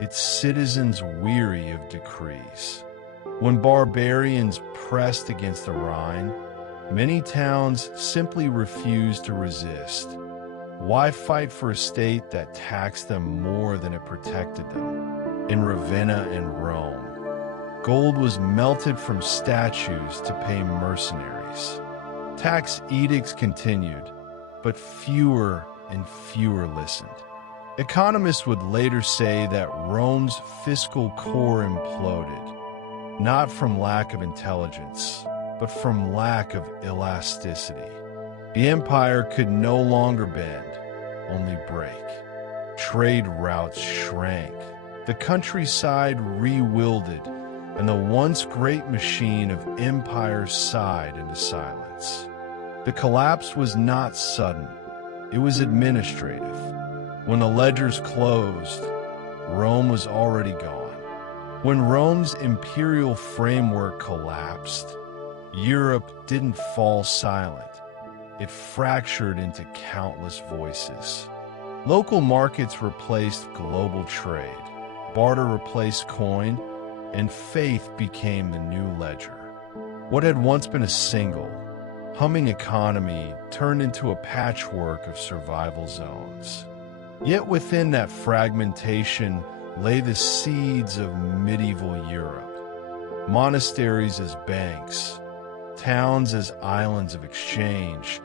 its citizens weary of decrees. When barbarians pressed against the Rhine, many towns simply refused to resist. Why fight for a state that taxed them more than it protected them? In Ravenna and Rome, gold was melted from statues to pay mercenaries. Tax edicts continued, but fewer and fewer listened. Economists would later say that Rome's fiscal core imploded, not from lack of intelligence, but from lack of elasticity. The empire could no longer bend, only break. Trade routes shrank, the countryside re-wielded, and the once great machine of empire sighed into silence. The collapse was not sudden, it was administrative. When the ledgers closed, Rome was already gone. When Rome's imperial framework collapsed, Europe didn't fall silent. It fractured into countless voices. Local markets replaced global trade, barter replaced coin, and faith became the new ledger. What had once been a single, humming economy turned into a patchwork of survival zones. Yet within that fragmentation lay the seeds of medieval Europe. Monasteries as banks, towns as islands of exchange,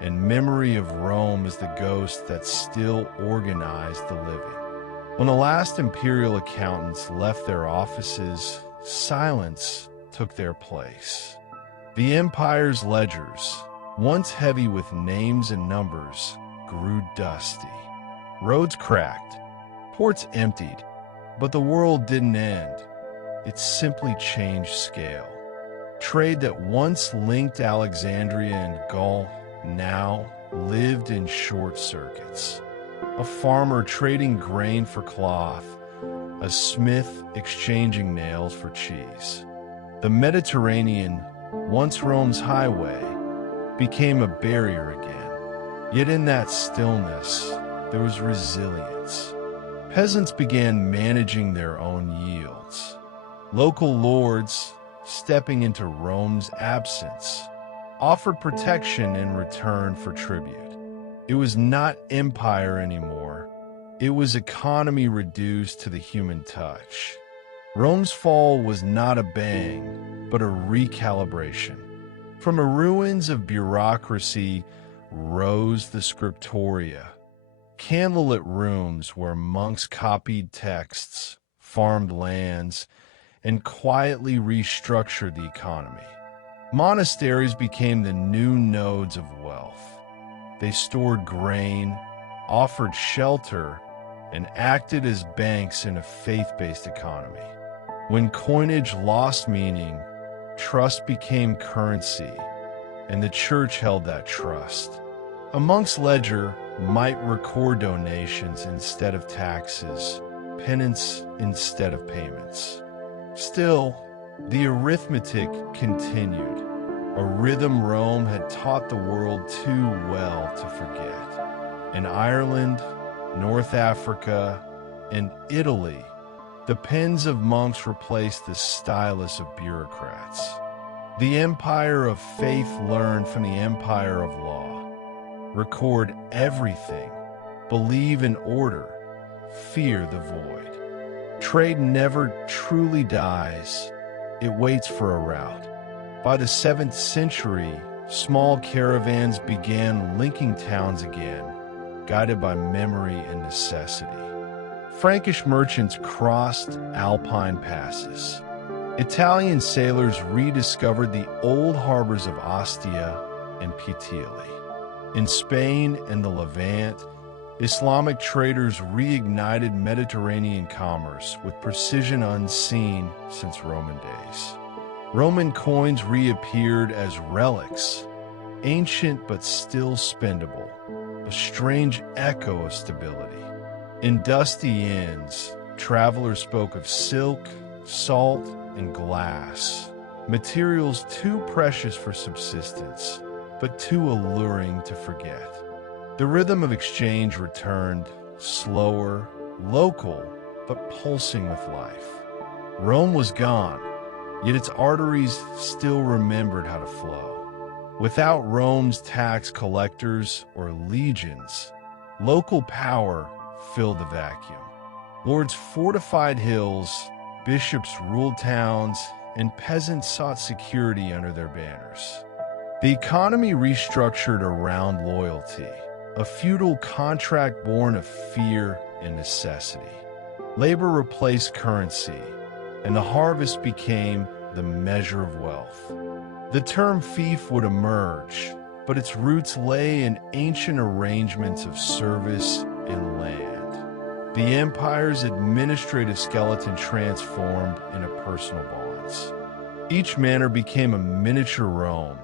and memory of Rome as the ghost that still organized the living. When the last imperial accountants left their offices, silence took their place. The empire's ledgers, once heavy with names and numbers, grew dusty. Roads cracked, ports emptied, but the world didn't end. It simply changed scale. Trade that once linked Alexandria and Gaul now lived in short circuits. A farmer trading grain for cloth, a smith exchanging nails for cheese. The Mediterranean, once Rome's highway, became a barrier again. Yet in that stillness, there was resilience. Peasants began managing their own yields. Local lords, stepping into Rome's absence, offered protection in return for tribute. It was not empire anymore. It was economy reduced to the human touch. Rome's fall was not a bang, but a recalibration. From the ruins of bureaucracy rose the scriptoria, candlelit rooms where monks copied texts, farmed lands, and quietly restructured the economy. Monasteries became the new nodes of wealth. They stored grain, offered shelter, and acted as banks in a faith-based economy. When coinage lost meaning, trust became currency, and the church held that trust. A monk's ledger might record donations instead of taxes, penance instead of payments. Still, the arithmetic continued, a rhythm Rome had taught the world too well to forget. In Ireland, North Africa, and Italy, the pens of monks replaced the stylus of bureaucrats. The empire of faith learned from the empire of law. Record everything, believe in order, fear the void. Trade never truly dies, it waits for a route. By the 7th century, small caravans began linking towns again, guided by memory and necessity. Frankish merchants crossed Alpine passes. Italian sailors rediscovered the old harbors of Ostia and Puteoli. In Spain and the Levant, Islamic traders reignited Mediterranean commerce with precision unseen since Roman days. Roman coins reappeared as relics, ancient but still spendable, a strange echo of stability. In dusty inns, travelers spoke of silk, salt, and glass, materials too precious for subsistence, but too alluring to forget. The rhythm of exchange returned, slower, local, but pulsing with life. Rome was gone, yet its arteries still remembered how to flow. Without Rome's tax collectors or legions, local power filled the vacuum. Lords fortified hills, bishops ruled towns, and peasants sought security under their banners. The economy restructured around loyalty, a feudal contract born of fear and necessity. Labor replaced currency, and the harvest became the measure of wealth. The term fief would emerge, but its roots lay in ancient arrangements of service and land. The empire's administrative skeleton transformed into personal bonds. Each manor became a miniature Rome,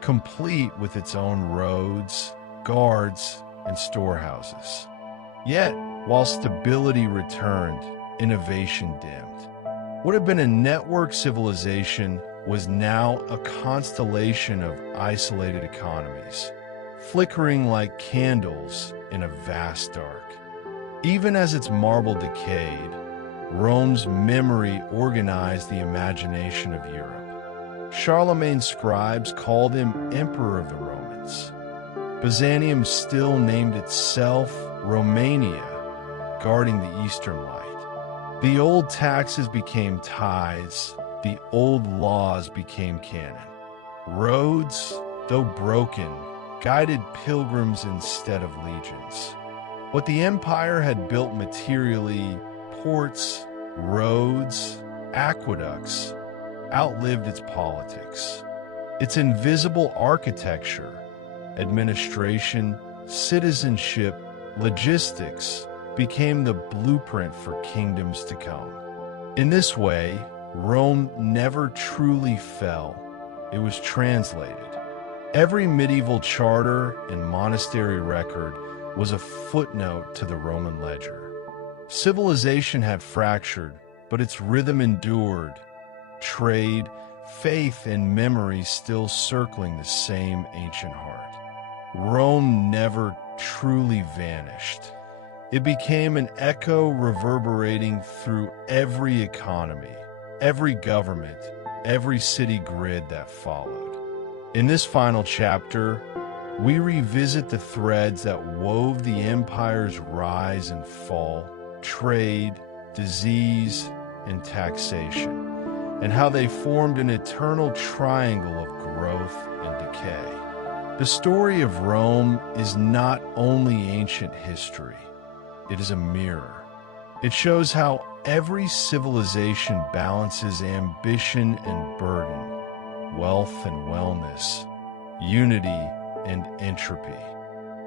complete with its own roads, guards, and storehouses. Yet, while stability returned, innovation dimmed. What had been a network civilization was now a constellation of isolated economies, flickering like candles in a vast dark. Even as its marble decayed, Rome's memory organized the imagination of Europe. Charlemagne's scribes called him Emperor of the Romans. Byzantium still named itself Romania, guarding the Eastern Light. The old taxes became tithes, the old laws became canon. Roads, though broken, guided pilgrims instead of legions. What the empire had built materially, ports, roads, aqueducts, outlived its politics. Its invisible architecture, administration, citizenship, logistics became the blueprint for kingdoms to come. In this way, Rome never truly fell. It was translated. Every medieval charter and monastery record was a footnote to the Roman ledger. Civilization had fractured, but its rhythm endured. Trade, faith, and memory still circling the same ancient heart. Rome never truly vanished. It became an echo reverberating through every economy, every government, every city grid that followed. In this final chapter, we revisit the threads that wove the empire's rise and fall, trade, disease, and taxation, and how they formed an eternal triangle of growth and decay. The story of Rome is not only ancient history, it is a mirror. It shows how every civilization balances ambition and burden, wealth and wellness, unity and entropy.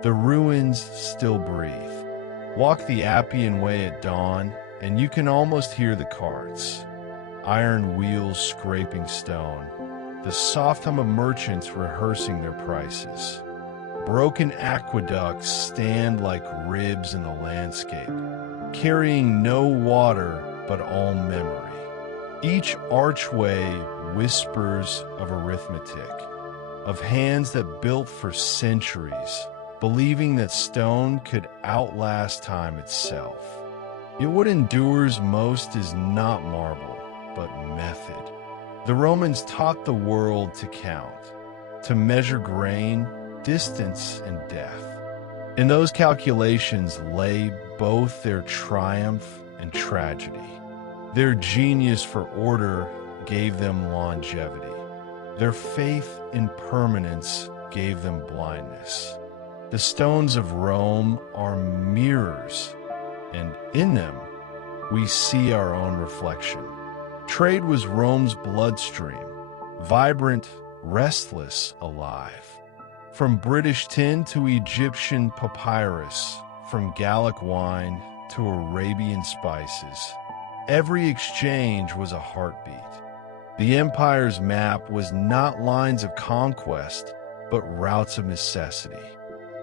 The ruins still breathe. Walk the Appian Way at dawn, and you can almost hear the carts. Iron wheels scraping stone, the soft hum of merchants rehearsing their prices. Broken aqueducts stand like ribs in the landscape, carrying no water but all memory. Each archway whispers of arithmetic, of hands that built for centuries, believing that stone could outlast time itself. Yet what endures most is not marble, but method. The Romans taught the world to count, to measure grain, distance, and death. In those calculations lay both their triumph and tragedy. Their genius for order gave them longevity. Their faith in permanence gave them blindness. The stones of Rome are mirrors, and in them we see our own reflection. Trade was Rome's bloodstream, vibrant, restless, alive. From British tin to Egyptian papyrus, from Gallic wine to Arabian spices, every exchange was a heartbeat. The empire's map was not lines of conquest, but routes of necessity.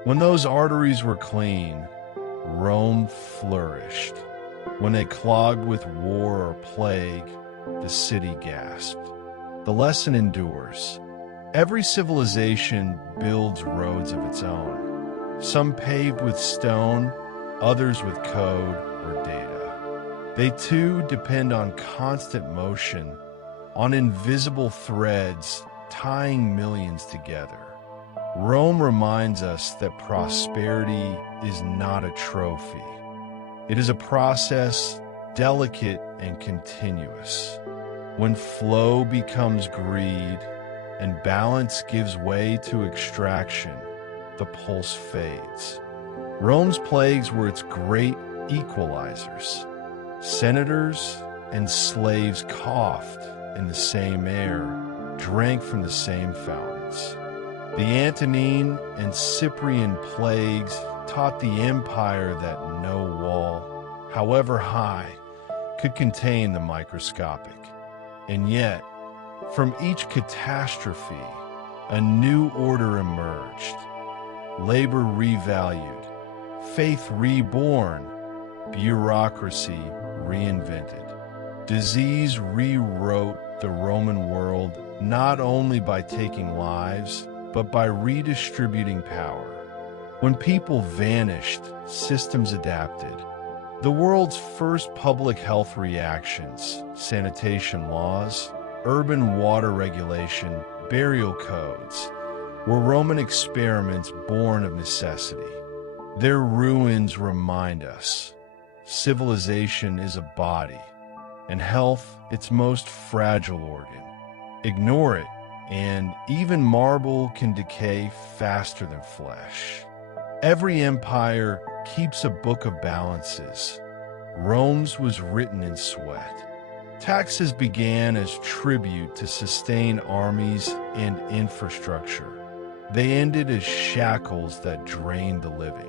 When those arteries were clean, Rome flourished. When they clogged with war or plague, the city gasped. The lesson endures. Every civilization builds roads of its own, some paved with stone, others with code or data. They too depend on constant motion, on invisible threads tying millions together. Rome reminds us that prosperity is not a trophy. It is a process, delicate and continuous. When flow becomes greed and balance gives way to extraction, the pulse fades. Rome's plagues were its great equalizers. Senators and slaves coughed in the same air, drank from the same fountains. The Antonine and Cyprian plagues taught the empire that no wall, however high, could contain the microscopic. And yet, from each catastrophe, a new order emerged. Labor revalued, faith reborn, bureaucracy reinvented. Disease rewrote the Roman world not only by taking lives, but by redistributing power. When people vanished, systems adapted. The world's first public health reactions, sanitation laws, urban water regulation, burial codes, were Roman experiments born of necessity. Their ruins remind us civilization is a body, and health its most fragile organ. Ignore it, and even marble can decay faster than flesh. Every empire keeps a book of balances. Rome's was written in sweat. Taxes began as tribute to sustain armies and infrastructure. They ended as shackles that drained the living.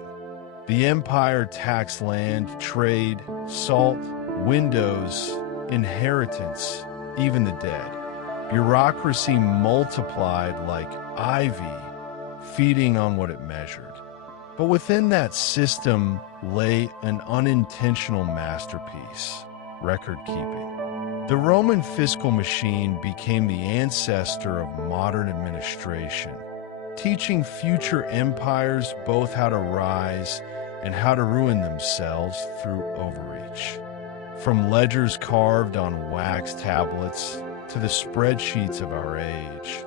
The empire taxed land, trade, salt, windows, inheritance, even the dead. Bureaucracy multiplied like ivy, feeding on what it measured. But within that system lay an unintentional masterpiece: record keeping. The Roman fiscal machine became the ancestor of modern administration, teaching future empires both how to rise and how to ruin themselves through overreach. From ledgers carved on wax tablets to the spreadsheets of our age,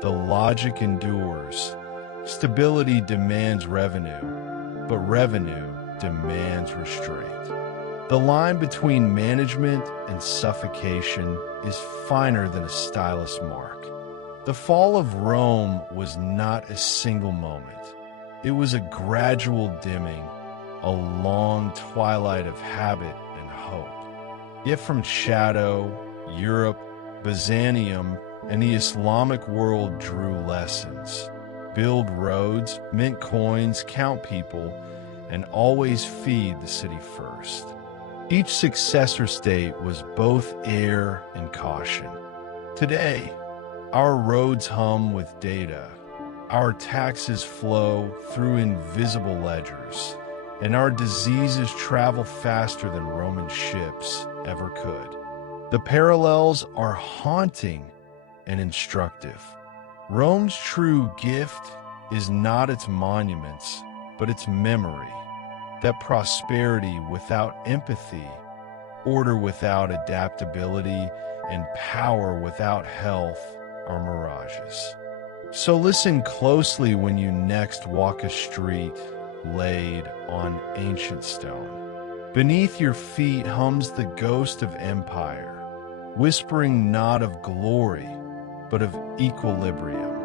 the logic endures. Stability demands revenue, but revenue demands restraint. The line between management and suffocation is finer than a stylus mark. The fall of Rome was not a single moment. It was a gradual dimming, a long twilight of habit and hope. Yet from shadow, Europe, Byzantium, and the Islamic world drew lessons. Build roads, mint coins, count people, and always feed the city first. Each successor state was both air and caution. Today, our roads hum with data, our taxes flow through invisible ledgers, and our diseases travel faster than Roman ships ever could. The parallels are haunting and instructive. Rome's true gift is not its monuments, but its memory, that prosperity without empathy, order without adaptability, and power without health are mirages. So listen closely when you next walk a street laid on ancient stone. Beneath your feet hums the ghost of empire, whispering not of glory, but of equilibrium.